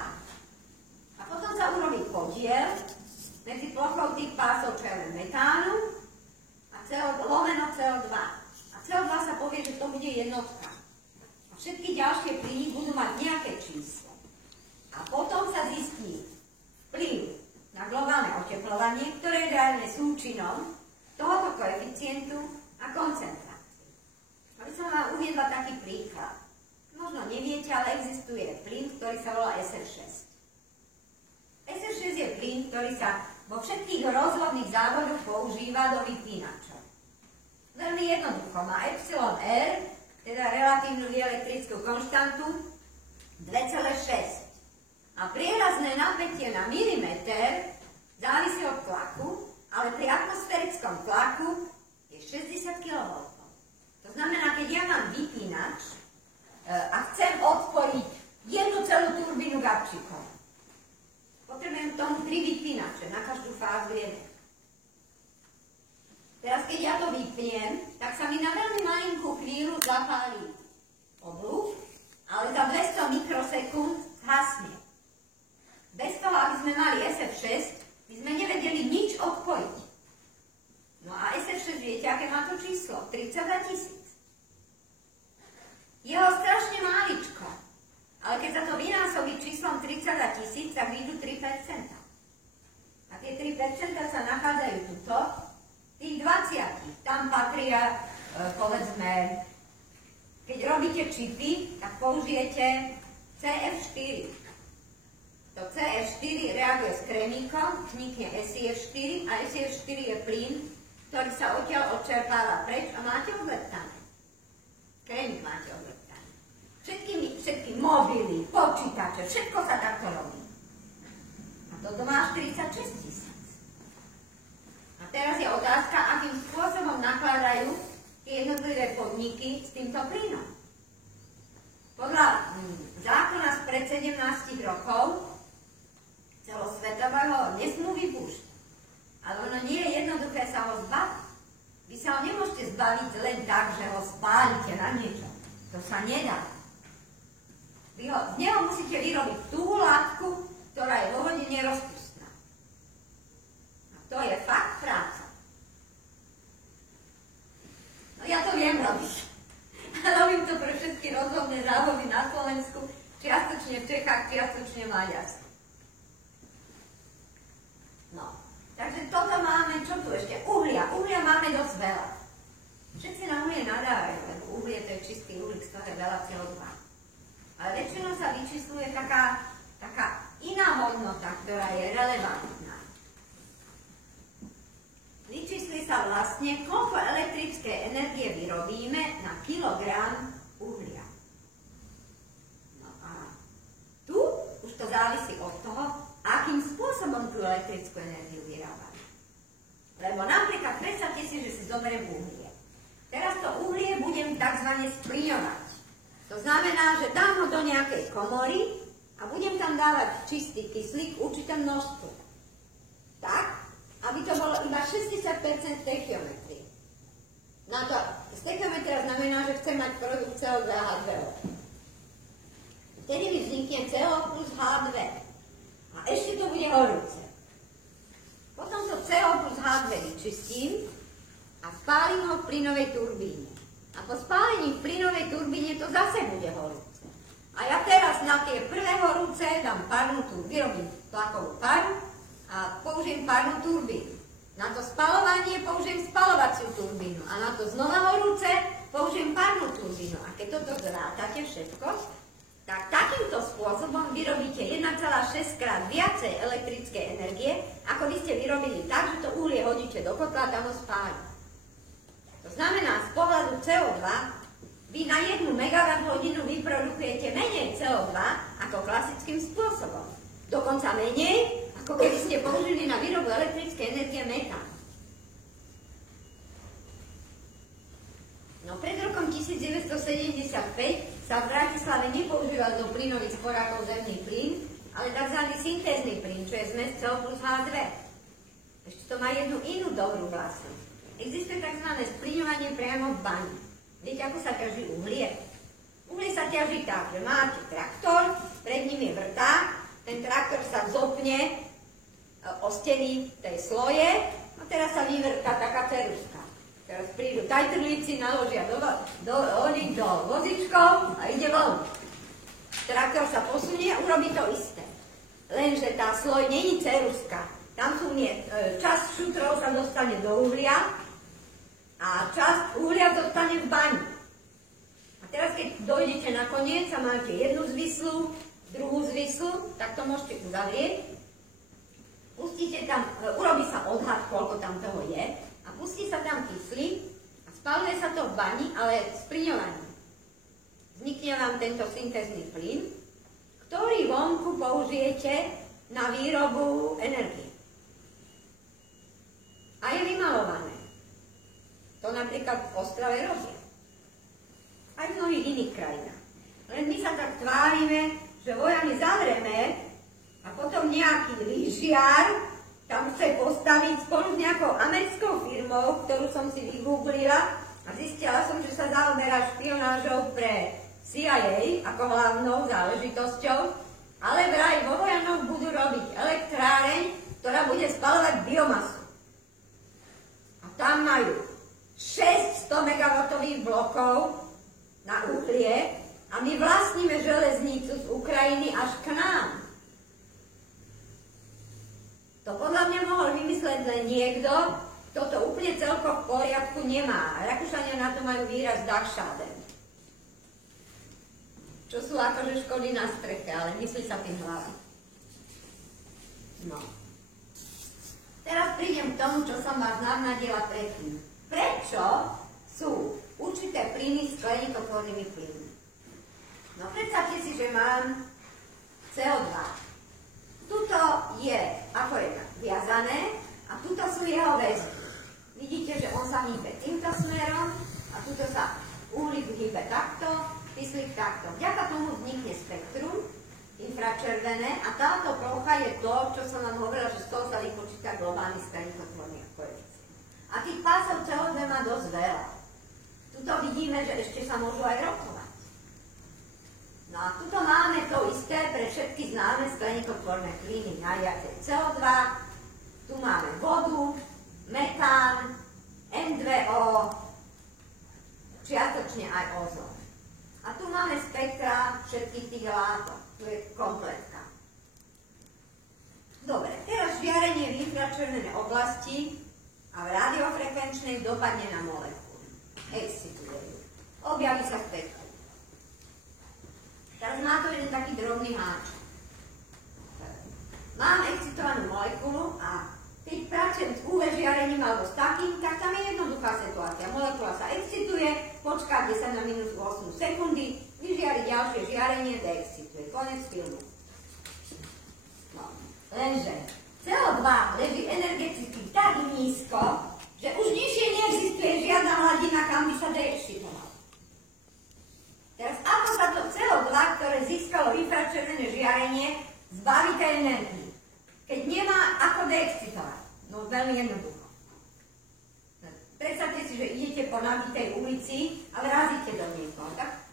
A potom sa urobí podiel medzi plochou tých pásov, čo je metánu, lomeno CO2. A CO2 sa povie, že to bude jednotka. A všetky ďalšie plyny budú mať nejaké číslo. A potom sa zistí vplyv na globálne oteplovanie, ktoré je reálne súčinom tohoto koeficientu a koncentrácie. Aby som vám uviedla taký príklad. Možno neviete, ale existuje plyn, ktorý sa volá SF6. SF6 je plyn, ktorý sa vo všetkých rozvodných závodoch používa do vypínačov. Veľmi jednoducho, má εr, teda relatívnu dielektrickú konštantu 2,6. A prierazné napätie na milimeter závisí od tlaku, ale pri atmosférickom tlaku je 60 kV. To znamená, keď ja mám vypínač a chcem odpojiť jednu celú turbínu gabčíkom, potrebujem k tomu 3 vypínače, na každú fázu jeden. Teraz, keď ja to vypnem, tak sa mi na veľmi malinkú chvíľu zapálí oblúk, ale za 200 mikrosekúnd zhasne. Bez toho, aby sme mali SF6, by sme nevedeli nič odpojiť. No a SF6 viete, aké má to číslo? 32 000. Je ho strašne máličko, ale keď sa to vynásobí číslom 32 000, tak vyjdú 3%. A tie 3% sa nachádzajú tuto, tých 20, tam patria, povedzme, keď robíte čipy, tak použijete CF4. To CF4 reaguje s kremíkom, vznikne SiF4 a SiF4 je plyn, ktorý sa odtiaľ odčerpáva preč a máte odleptané. Kremík máte odleptané. Všetky mobily, počítače, všetko sa takto robí. A toto má 46 000. A teraz je otázka, akým spôsobom nakladajú tie jednotlivé podniky s týmto plynom. Podľa zákona spred 17 rokov celosvetového nesmú vypúšťať. Ale ono nie je jednoduché sa ho zbaviť. Vy sa ho nemôžete zbaviť len tak, že ho spálite na niečo. To sa nedá. Z neho musíte vyrobiť tú látku, ktorá je vo vode nerozpustná. A to je fakt práca. No ja to viem robiť. Robím to pre všetky rozhodné závody na Slovensku, čiastočne v Čechách, čiastočne v Maďarsku. No, takže veľa CO2. Ale väčšinou sa vyčísluje taká iná hodnota, ktorá je relevantná. Vyčísli sa vlastne, koľko elektrickej energie vyrobíme na kilogram uhlia. No a tu už to závisí od toho, akým spôsobom tú elektrickú energiu vyrábame. Lebo napríklad predstavte si, že si zoberiem uhlie. Teraz to uhlie budem tzv. Splyňovať. To znamená, že dám ho do nejakej komory a budem tam dávať čistý kyslík určité množstvo. Tak, aby to bolo iba 60% stechiometrie. Stechiometria znamená, že chcem mať produkt CO2 a H2O. Vtedy mi vznikne CO plus H2. A ešte to bude horúce. Potom to CO plus H2 vyčistím a spálim ho v plynovej turbíne. A po spálení v plynovej turbíne to zase bude horúce. A ja teraz na tie prvé horúce dám parnú turbínu, vyrobím tlakovú paru a použijem parnú turbínu. Na to spalovanie použijem spalovaciu turbínu a na to znova horúce použijem parnú turbínu. A keď toto zrátate všetko, tak takýmto spôsobom vyrobíte 1,6 krát viacej elektrickej energie, ako by ste vyrobili tak, že to uhlie hodíte do kotla a tam ho spáli. To znamená, z pohľadu CO2 vy na 1 MWh vyprodukujete menej CO2 ako klasickým spôsobom. Dokonca menej, ako keby ste použili na výrobu elektrickej energie metán. No pred rokom 1975 sa v Bratislave nepoužíval do plynových sporákov zemný plyn, ale tzv. Syntézny plyn, čo je zmes CO plus H2. Ešte to má jednu inú dobrú vlastnosť. Existuje tzv. Splyňovanie priamo v bani. Viete, ako sa ťaží uhlie? Uhlie sa ťaží tak, že máte traktor, pred ním je vrták, ten traktor sa zopne o steny tej sloje a teraz sa vyvrtá taká ceruska. Teraz prídu tajtrlíci, naložia do vozičkov a ide von. Traktor sa posunie a urobí to isté. Lenže tá sloj není ceruska. Tam sú časť šutrov sa dostane do uhlia a časť uhlia zostane v bani. A teraz, keď dojdete na koniec a máte jednu zvislú, druhú zvislú, tak to môžete uzavrieť. Pustíte tam, urobí sa odhad, koľko tam toho je, a pustí sa tam kyslík a spaluje sa to v bani, ale splyňovaním. Vznikne vám tento syntézny plyn, ktorý vonku použijete na výrobu energie. A je vymalované. To napríklad v Ostrave robia. Aj v mnohých iných krajinách. Len my sa tak tvárime, že vojami zavrieme a potom nejaký lyžiar tam chce postaviť spolu s nejakou americkou firmou, ktorú som si vygooglila a zistila som, že sa zaoberá špionážou pre CIA ako hlavnou záležitosťou, ale vraj vo Vojanoch budú robiť elektráreň, ktorá bude spaľovať biomasu. A tam majú 600 MW blokov na uhlie a my vlastníme železnicu z Ukrajiny až k nám. To podľa mňa mohol vymysleť len niekto, kto to úplne celko v poriadku nemá. Rakúšania na to majú výraz Dachschaden. Čo sú akože škody na streche, ale myslí sa tým hlava. No. Teraz prídem k tomu, čo som vás navnadila predtým. Prečo sú určité plyny skleníkotvornými plynmi? No predstavte si, že mám CO2. Tuto je, ako je viazané, a tuto sú jeho väzby. Vidíte, že on sa hýbe týmto smerom a tuto sa uhlík hýbe takto, kyslík takto. Vďaka tomu vznikne spektrum infračervené a táto plocha je to, čo som vám hovorila, že z toho sa vypočíta globálny skleníkotvorný koeficient. A tých pásov CO2 má dosť veľa. Tuto vidíme, že ešte sa môžu aj rokovať. No a tuto máme to isté pre všetky známe skleníkotvorné plyny. Nájdete CO2, tu máme vodu, metán, N2O, čiastočne aj ozón. A tu máme spektra všetkých tých látok. Tu je kompletka. Dobre, teraz žiarenie v infračervenej oblasti a v radiofrekvenčnej dopadne na molekuly. Excitujú. Objaví sa spektrum. Teraz má to jeden taký drobný háčik. Mám excitovanú molekulu a keď pracujem s UV žiarením alebo s takým, tak tam je jednoduchá situácia. Molekula sa excituje, počká 10 na minus 8 sekundy, vyžiari ďalšie žiarenie, deexcituje. Konec filmu. No, lenže CO2 leží energeticky tak nízko, že už nižšie neexistuje žiadna hladina, kam by sa deexcitoval. Teraz ako sa to CO2, ktoré získalo infračervené žiarenie, zbaví tej energii? Keď nemá ako deexcitovať. No veľmi jednoducho. Predstavte si, že idete po nabitej ulici a vrazíte do niekoho. Tak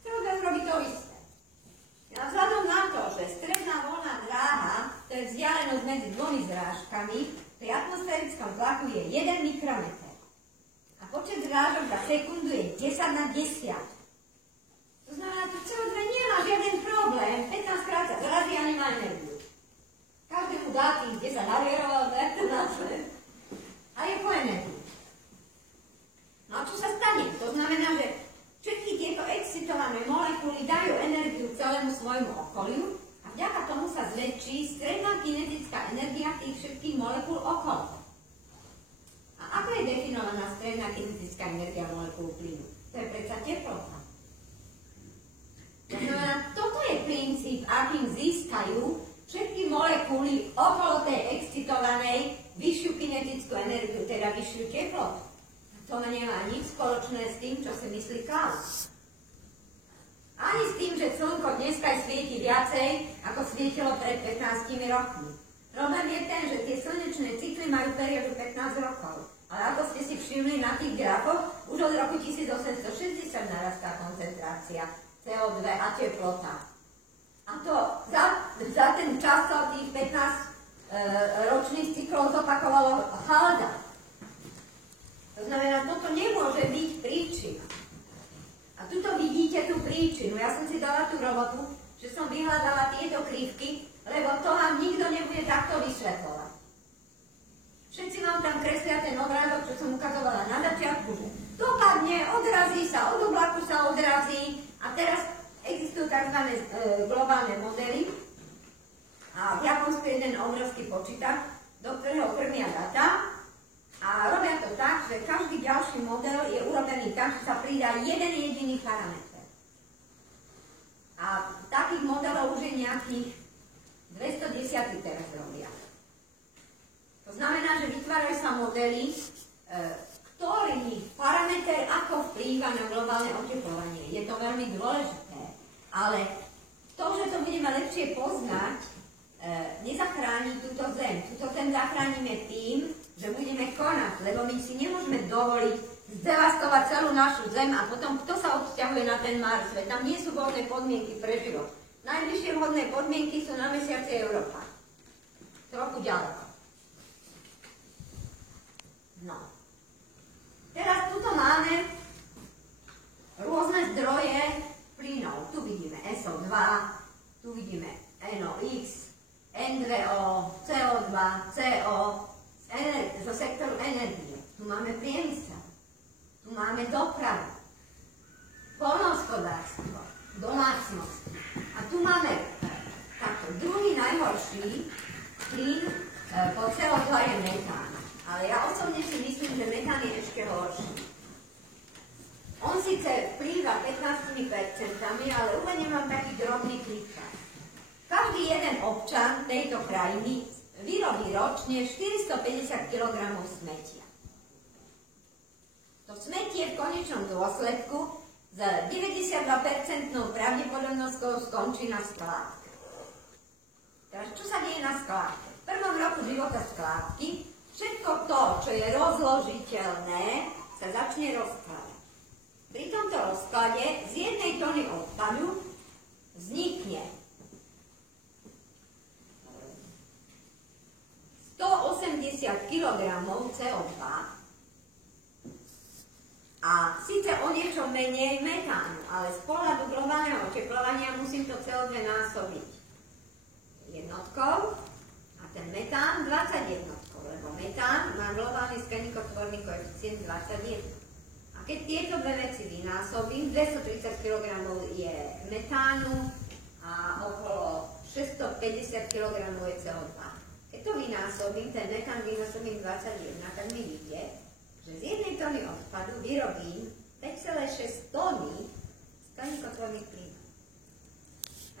CO2 robí to isté. A vzhľadom na to, že stredná voľná dráha, to je vzdialenosť medzi dvomi zrážkami, pri atmosférickom tlaku je 1 mikrometer. A počet zrážok za sekundu je 10 na 10. To znamená, že CO2 nemá žiaden problém, 15 krát sa zrazí a nemá energiu. Každému dá tých 10 navieroval, tak to následuje. A je po energii. No a čo sa stane? To znamená, že všetky tieto excitované molekuly dajú energiu celému svojmu okoliu a vďaka tomu sa zväčší stredná kinetická energia tých všetkých molekúl okolo. A ako je definovaná stredná kinetická energia molekúl plynu? To je predsa teplota. To znamená, toto je princíp, akým získajú všetky molekuly okolo tej excitovanej vyššiu kinetickú energiu, teda vyššiu teplotu. To nemá nič spoločné s tým, čo si myslí Klaus. Ani s tým, že slnko dneska svieti viacej, ako svietilo pred 15 rokmi. Problém je ten, že tie slnečné cykly majú periódu 15 rokov. Ale ako ste si všimli na tých grafoch, už od roku 1860 narastá koncentrácia CO2 a teplota. A to za ten čas tých 15 ročných cyklov zopakovalo Halda. To znamená, toto nemôže byť príčina. A tuto vidíte tú príčinu. Ja som si dala tú robotu, že som vyhľadala tieto krivky, lebo to vám nikto nebude takto vysvetľovať. Všetci vám tam kreslia ten obrázok, čo som ukazovala na začiatku, že dopadne, odrazí sa, od oblaku sa odrazí a teraz existujú tzv. Globálne modely a v Japonsku je jeden obrovský počítač, do ktorého krmia data a robia to tak, že každý ďalší model je urobený tak, že sa pridá jeden jediný parameter. A takých modelov už je nejakých 210 teraz robia. To znamená, že vytvárajú sa modely, ktorý parameter ako vplýva na globálne oteplovanie. Je to veľmi dôležité. Ale to, že to budeme lepšie poznať, nezachráni túto zem. Túto zem zachránime tým, že budeme konať, lebo my si nemôžeme dovoliť zdevastovať celú našu zem a potom kto sa odsťahuje na ten Mars? Veď tam nie sú vhodné podmienky pre život. Najbližšie vhodné podmienky sú na mesiaci Európa. Trochu ďaleko. No. Teraz tuto máme rôzne zdroje plynov. Tu vidíme SO2, tu vidíme NOx, N2O, CO2, CO zo sektoru energie. Tu máme priemysel, tu máme dopravu, poľnohospodárstvo, domácnosti. A tu máme takto. Druhý najhorší plyn po CO2 je metán. Ale ja osobne si myslím, že metán je ešte horší. On síce vplýva 15%, ale uvediem vám taký drobný príklad. Každý jeden občan tejto krajiny vyrobí ročne 450 kg smetia. To smetie v konečnom dôsledku s 92% pravdepodobnosťou skončí na skládke. Teraz čo sa deje na skládke? V prvom roku života skládky všetko to, čo je rozložiteľné, sa začne rozkladať. Pri tomto rozklade z 1 tony odpadu vznikne 180 kg CO2 a síce o niečo menej metánu, ale z pohľadu globálneho oteplovania musím to CO2 násobiť jednotkou a ten metán 20 jednotkou, lebo metán má globálny skleníkotvorný koeficient 21. A keď tieto dve veci vynásobím, 230 kg je metánu a okolo 650 kg je CO2. Keď to vynásobím, ten metán vynásobím 21, tak mi vidíte, že z 1 tony odpadu vyrobím 5,6 tony skleníkotvorných plynov.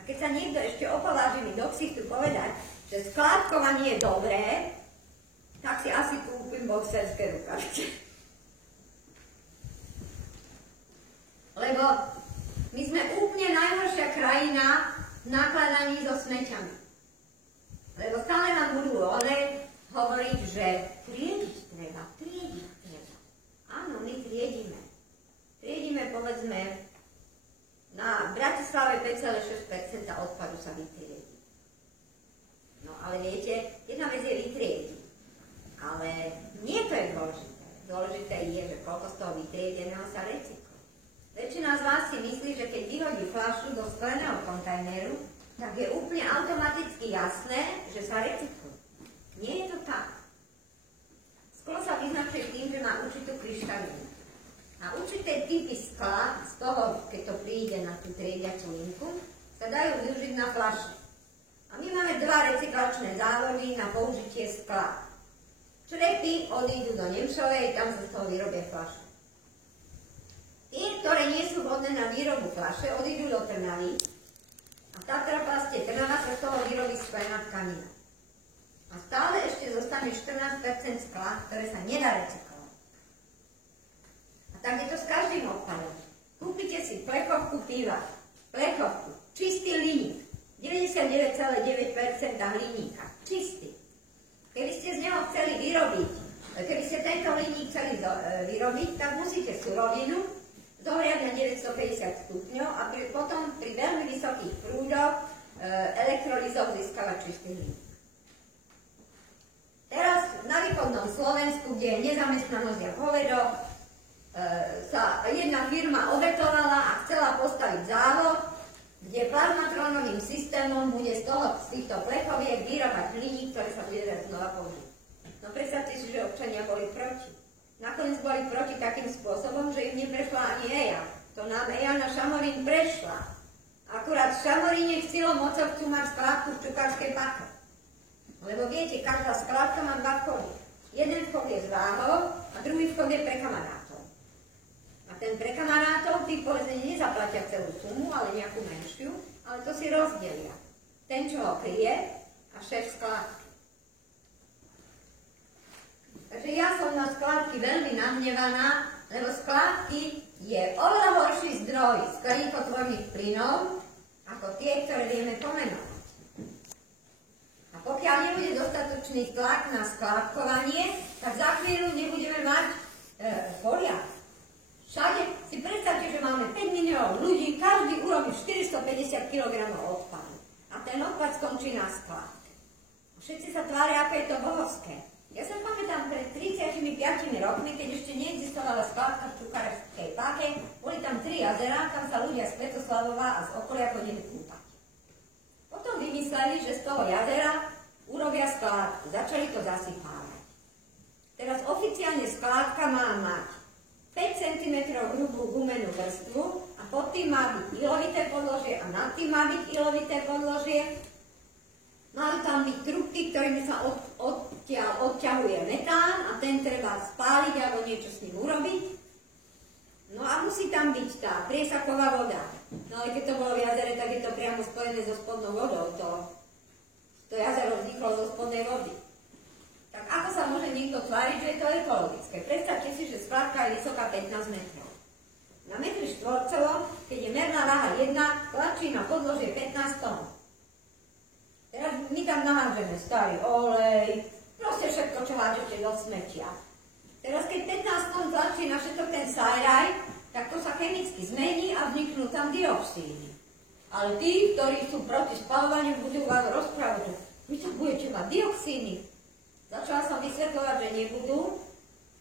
A keď sa niekto ešte opováži mi do ksichtu povedať, že skládkovanie je dobré, tak si asi kúpim boxerské rukavice. Lebo my sme úplne najhoršia krajina v nakladaní so smeťami. Lebo stále nám budú hovoriť, že triediť treba. Áno, my triedime. Triedime, povedzme, na Bratislave 5,6% odpadu sa vytriedí. No ale viete, jedna vec je vytriediť. Ale nie to je dôležité. Dôležité je, že koľko z toho vytriedeného sa recykluje. Väčšina z vás si myslí, že keď vyhodí fľašu do skleného kontajneru, tak je úplne automaticky jasné, že sa recykluje. Nie je to tak. Sklo sa vyznačuje tým, že má určitú kryštalinu. A určité typy skla, z toho, keď to príde na tú triediacu linku, sa dajú využiť na fľaše. A my máme 2 recyklačné závody na použitie skla. Črepy odídu do Nemšovej, tam sa z toho vyrobia fľaše. Tie, ktoré nie sú vhodné na výrobu fľaše, odídu do Trnavy a v Tatrapaste Trnava sa z toho vyrobí sklená tkanina. A stále ešte zostane 14% skla, ktoré sa nedá recyklovať. A tak je to s každým odpadom. Kúpite si plechovku piva, plechovku, čistý hliník, 99,9% hliníka, čistý. Keby ste z neho chceli vyrobiť, keby ste tento hliník chceli vyrobiť, tak musíte surovinu zohriať na 950 stupňov a potom pri veľmi vysokých prúdoch elektrolizou získavať čistý hliník. Teraz na východnom Slovensku, kde je nezamestnanosť a hovedo, sa jedna firma obetovala a chcela postaviť závod, kde plazmatrónovým systémom bude z týchto plechoviek vyrábať hliník, ktorý sa bude znova použiť. No predstavte si, že občania boli proti. Nakoniec boli proti takým spôsobom, že im neprešla ani EIA. To nám EIA na Šamorín prešla. Akurát v Šamoríne v Silomocov chcú mať skládku v Čukárskej Pake. Lebo viete, každá skládka má 2 vchody. Jeden vchod je s váhou a druhý vchod je pre kamarátov. A ten pre kamarátov, tí povedzme nezaplatia celú sumu, ale nejakú menšiu, ale to si rozdelia. Ten, čo ho kryje, a šéf skládky. Takže ja som na skládky veľmi nahnevaná, lebo skládky je oveľa horší zdroj skleníkotvorných plynov ako tie, ktoré vieme pomenovať. A pokiaľ nebude dostatočný tlak na skládkovanie, tak za chvíľu nebudeme mať poriadok. Všade si predstavte, že máme 5 miliónov ľudí, každý urobí 450 kg odpadu. A ten odpad skončí na skládke. Všetci sa tvária, ako je to bohovské. Ja sa pamätám pred 35 rokmi, keď ešte neexistovala skládka v Čukárskej Pake, boli tam 3 jazerá, tam sa ľudia z Petoslavova a z okolia chodili kúpať. Potom vymysleli, že z toho jazera urobia skládku, začali to zasypávať. Teraz oficiálne skládka má mať 5 cm hrubú gumenú vrstvu a pod tým má byť ilovité podložie a nad tým má byť ilovité podložie. Mali tam byť trubky, ktorými sa odťahuje metán a ten treba spáliť alebo niečo s ním urobiť. No a musí tam byť tá priesaková voda. No ale keď to bolo v jazere, tak je to priamo spojené so spodnou vodou. To jazero vzniklo zo spodnej vody. Tak ako sa môže niekto tváriť, že je to ekologické? Predstavte si, že skládka je vysoká 15 metrov. Na metri štvorcovom, keď je merná váha 1, tlačí na podložie 15 tón. Teraz my tam nahážeme starý olej, proste všetko, čo hádžete do smetia. Teraz keď 15 tón tlačí na všetok ten sajraj, tak to sa chemicky zmení a vzniknú tam dioxídy. Ale tí, ktorí sú proti spaľovaniu, budú vám rozprávať, že vy to budete mať dioxídy. Začala som vysvetľovať, že nebudú.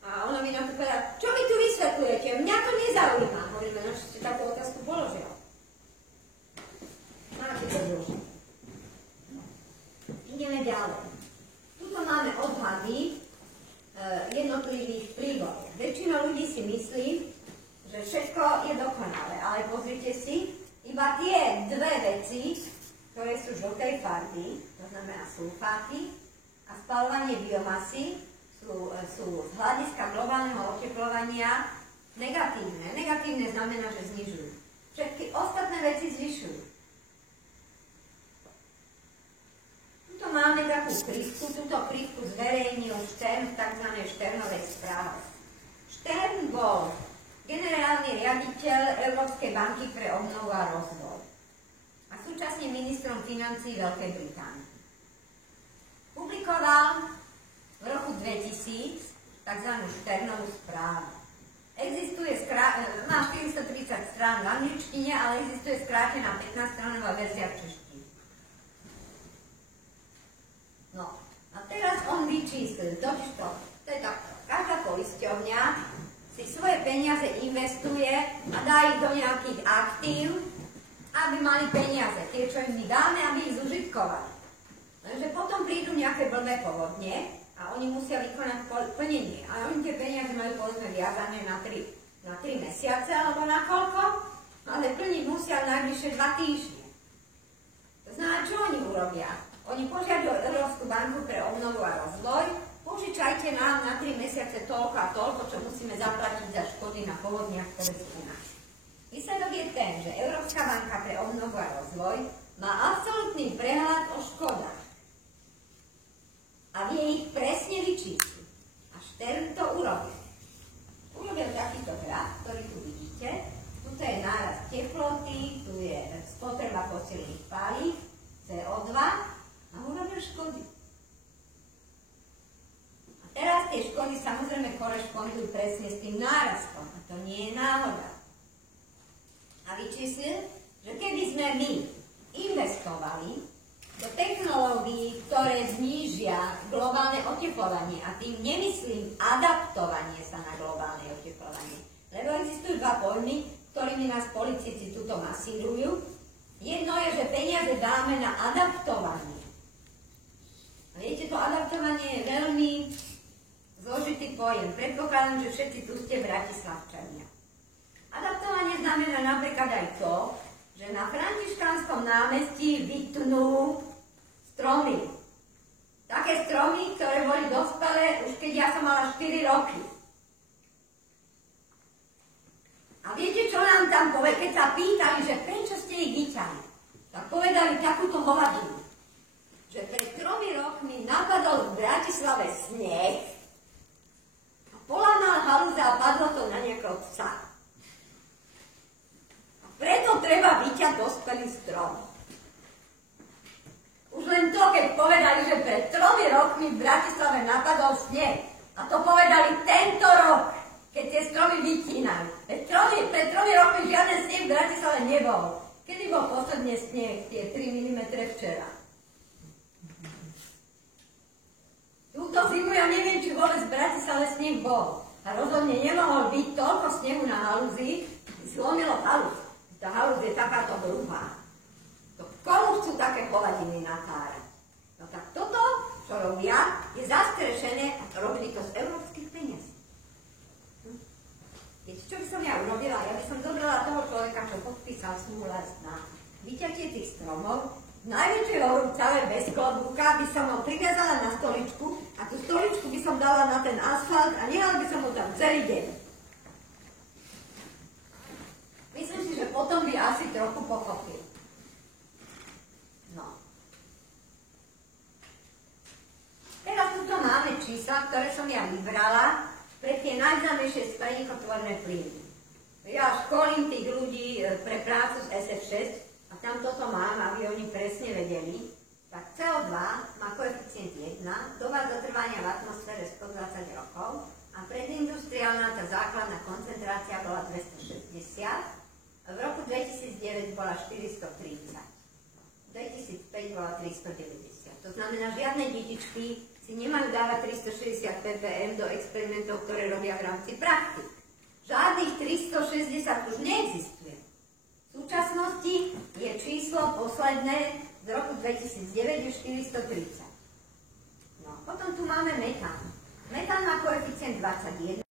A ona mi na to povedala, čo mi tu vysvetľujete? Mňa to nezaujíma. Hovoríme, na čo ste takú otázku položila. Máte to dlžie. Ideme ďalej. Tuto máme odhady jednotlivých vplyvov. Väčšina ľudí si myslí, hazardy, to znamená sulfáty, a spaľovanie biomasy sú z hľadiska globálneho oteplovania negatívne. Negatívne znamená, že znižujú. Všetky ostatné veci zvyšujú. Tuto máme takú krivku, túto krivku zverejnil Štern v tzv. Šternovej správe. Štern bol generálny riaditeľ Európskej banky pre obnovu a rozvoj a súčasne ministrom financií Veľkej Británie. Publikoval v roku 2000 tzv. Šternovú správu. Má 430 strán v angličtine, ale existuje skrátená 15-stranová verzia v češtine. No, a teraz on vyčíslil, totižto, to je takto, každá poisťovňa si svoje peniaze investuje a dá ich do nejakých aktív, aby mali peniaze, tie, čo im my dáme, aby ich zužitkovali. Lenže potom prídu nejaké blbé povodne a oni musia vykonať plnenie. A oni tie peniaze majú povedzme viazané na 3 mesiace alebo na koľko, ale plniť musia najbližšie 2 týždne. To znamená, čo oni urobia? Oni požiadajú Európsku banku pre obnovu a rozvoj, požičajte nám na 3 mesiace toľko a toľko, čo musíme zaplatiť za škody na povodniach, ktoré sú u nás. Výsledok je ten, že Európska banka pre obnovu a rozvoj má absolútny prehľad o škodách a vie ich presne vyčísliť. A Štern to urobil. Urobil takýto graf, ktorý tu vidíte. Tuto je nárast teploty, tu je spotreba fosilných palív, CO2 a urobil škody. A teraz tie škody samozrejme korešpondujú presne s tým nárastom. A to nie je náhoda. A vyčíslil, že keby sme my investovali do technológií, ktoré znížia globálne oteplovanie, a tým nemyslím adaptovanie sa na globálne oteplovanie, lebo existujú 2 pojmy, ktorými nás politici tuto masírujú. Jedno je, že peniaze dáme na adaptovanie. A viete, to adaptovanie je veľmi zložitý pojem. Predpokladám, že všetci tu ste Bratislavčania. Adaptovanie znamená napríklad aj to, že na Františkánskom námestí vytnú stromy. Také stromy, ktoré boli dospelé už keď ja som mala 4 roky. A viete, čo nám tam povedali, keď sa pýtali, že prečo ste ich vyťahli? Tak povedali takúto hovadinu, že pred 3 rokmi napadol v Bratislave sneh a polamal halúza a padlo to na nejakého psa. Preto treba vyťať dospelý strom. Už len to, keď povedali, že pred 3 rokmi v Bratislave napadol sneh, a to povedali tento rok, keď tie stromy vytínali. Pred 3 rokmi žiaden sneh v Bratislave nebol. Kedy bol posledný sneh, tie 3 mm včera? Túto zimu ja neviem, či vôbec v Bratislave sneh bol. A rozhodne nemohol byť toľko snehu na halúzi, zlomilo halúz. Tá halúz je takáto hrubá. To komu chcú také hovadiny natárať? No tak toto, čo robia, je zastrešené a robili to z európskych peniazí. Viete, čo by som ja urobila? Ja by som zobrala toho človeka, čo podpísal súhlas na vyťatie tých stromov, najväčšej horúcave bez klobúka by som ho priviazala na stoličku a tú stoličku by som dala na ten asfalt a nechala by som ho tam celý deň. Myslím si, že potom by asi trochu pochopil. No. Teraz tuto máme čísla, ktoré som ja vybrala pre tie najznámejšie skleníkotvorné plyny. Ja školím tých ľudí pre prácu z SF6 a tam toto mám, aby oni presne vedeli. Tak CO2 má koeficient 1, doba zotrvania v atmosfére 120 rokov a predindustriálna tá základná koncentrácia bola 260. V roku 2009 bola 430. V 2005 bola 390. To znamená, žiadne detičky si nemajú dávať 360 ppm do experimentov, ktoré robia v rámci praktik. Žiadnych 360 už neexistuje. V súčasnosti je číslo posledné z roku 2009 je 430. No, potom tu máme metán. Metán má koeficient 21.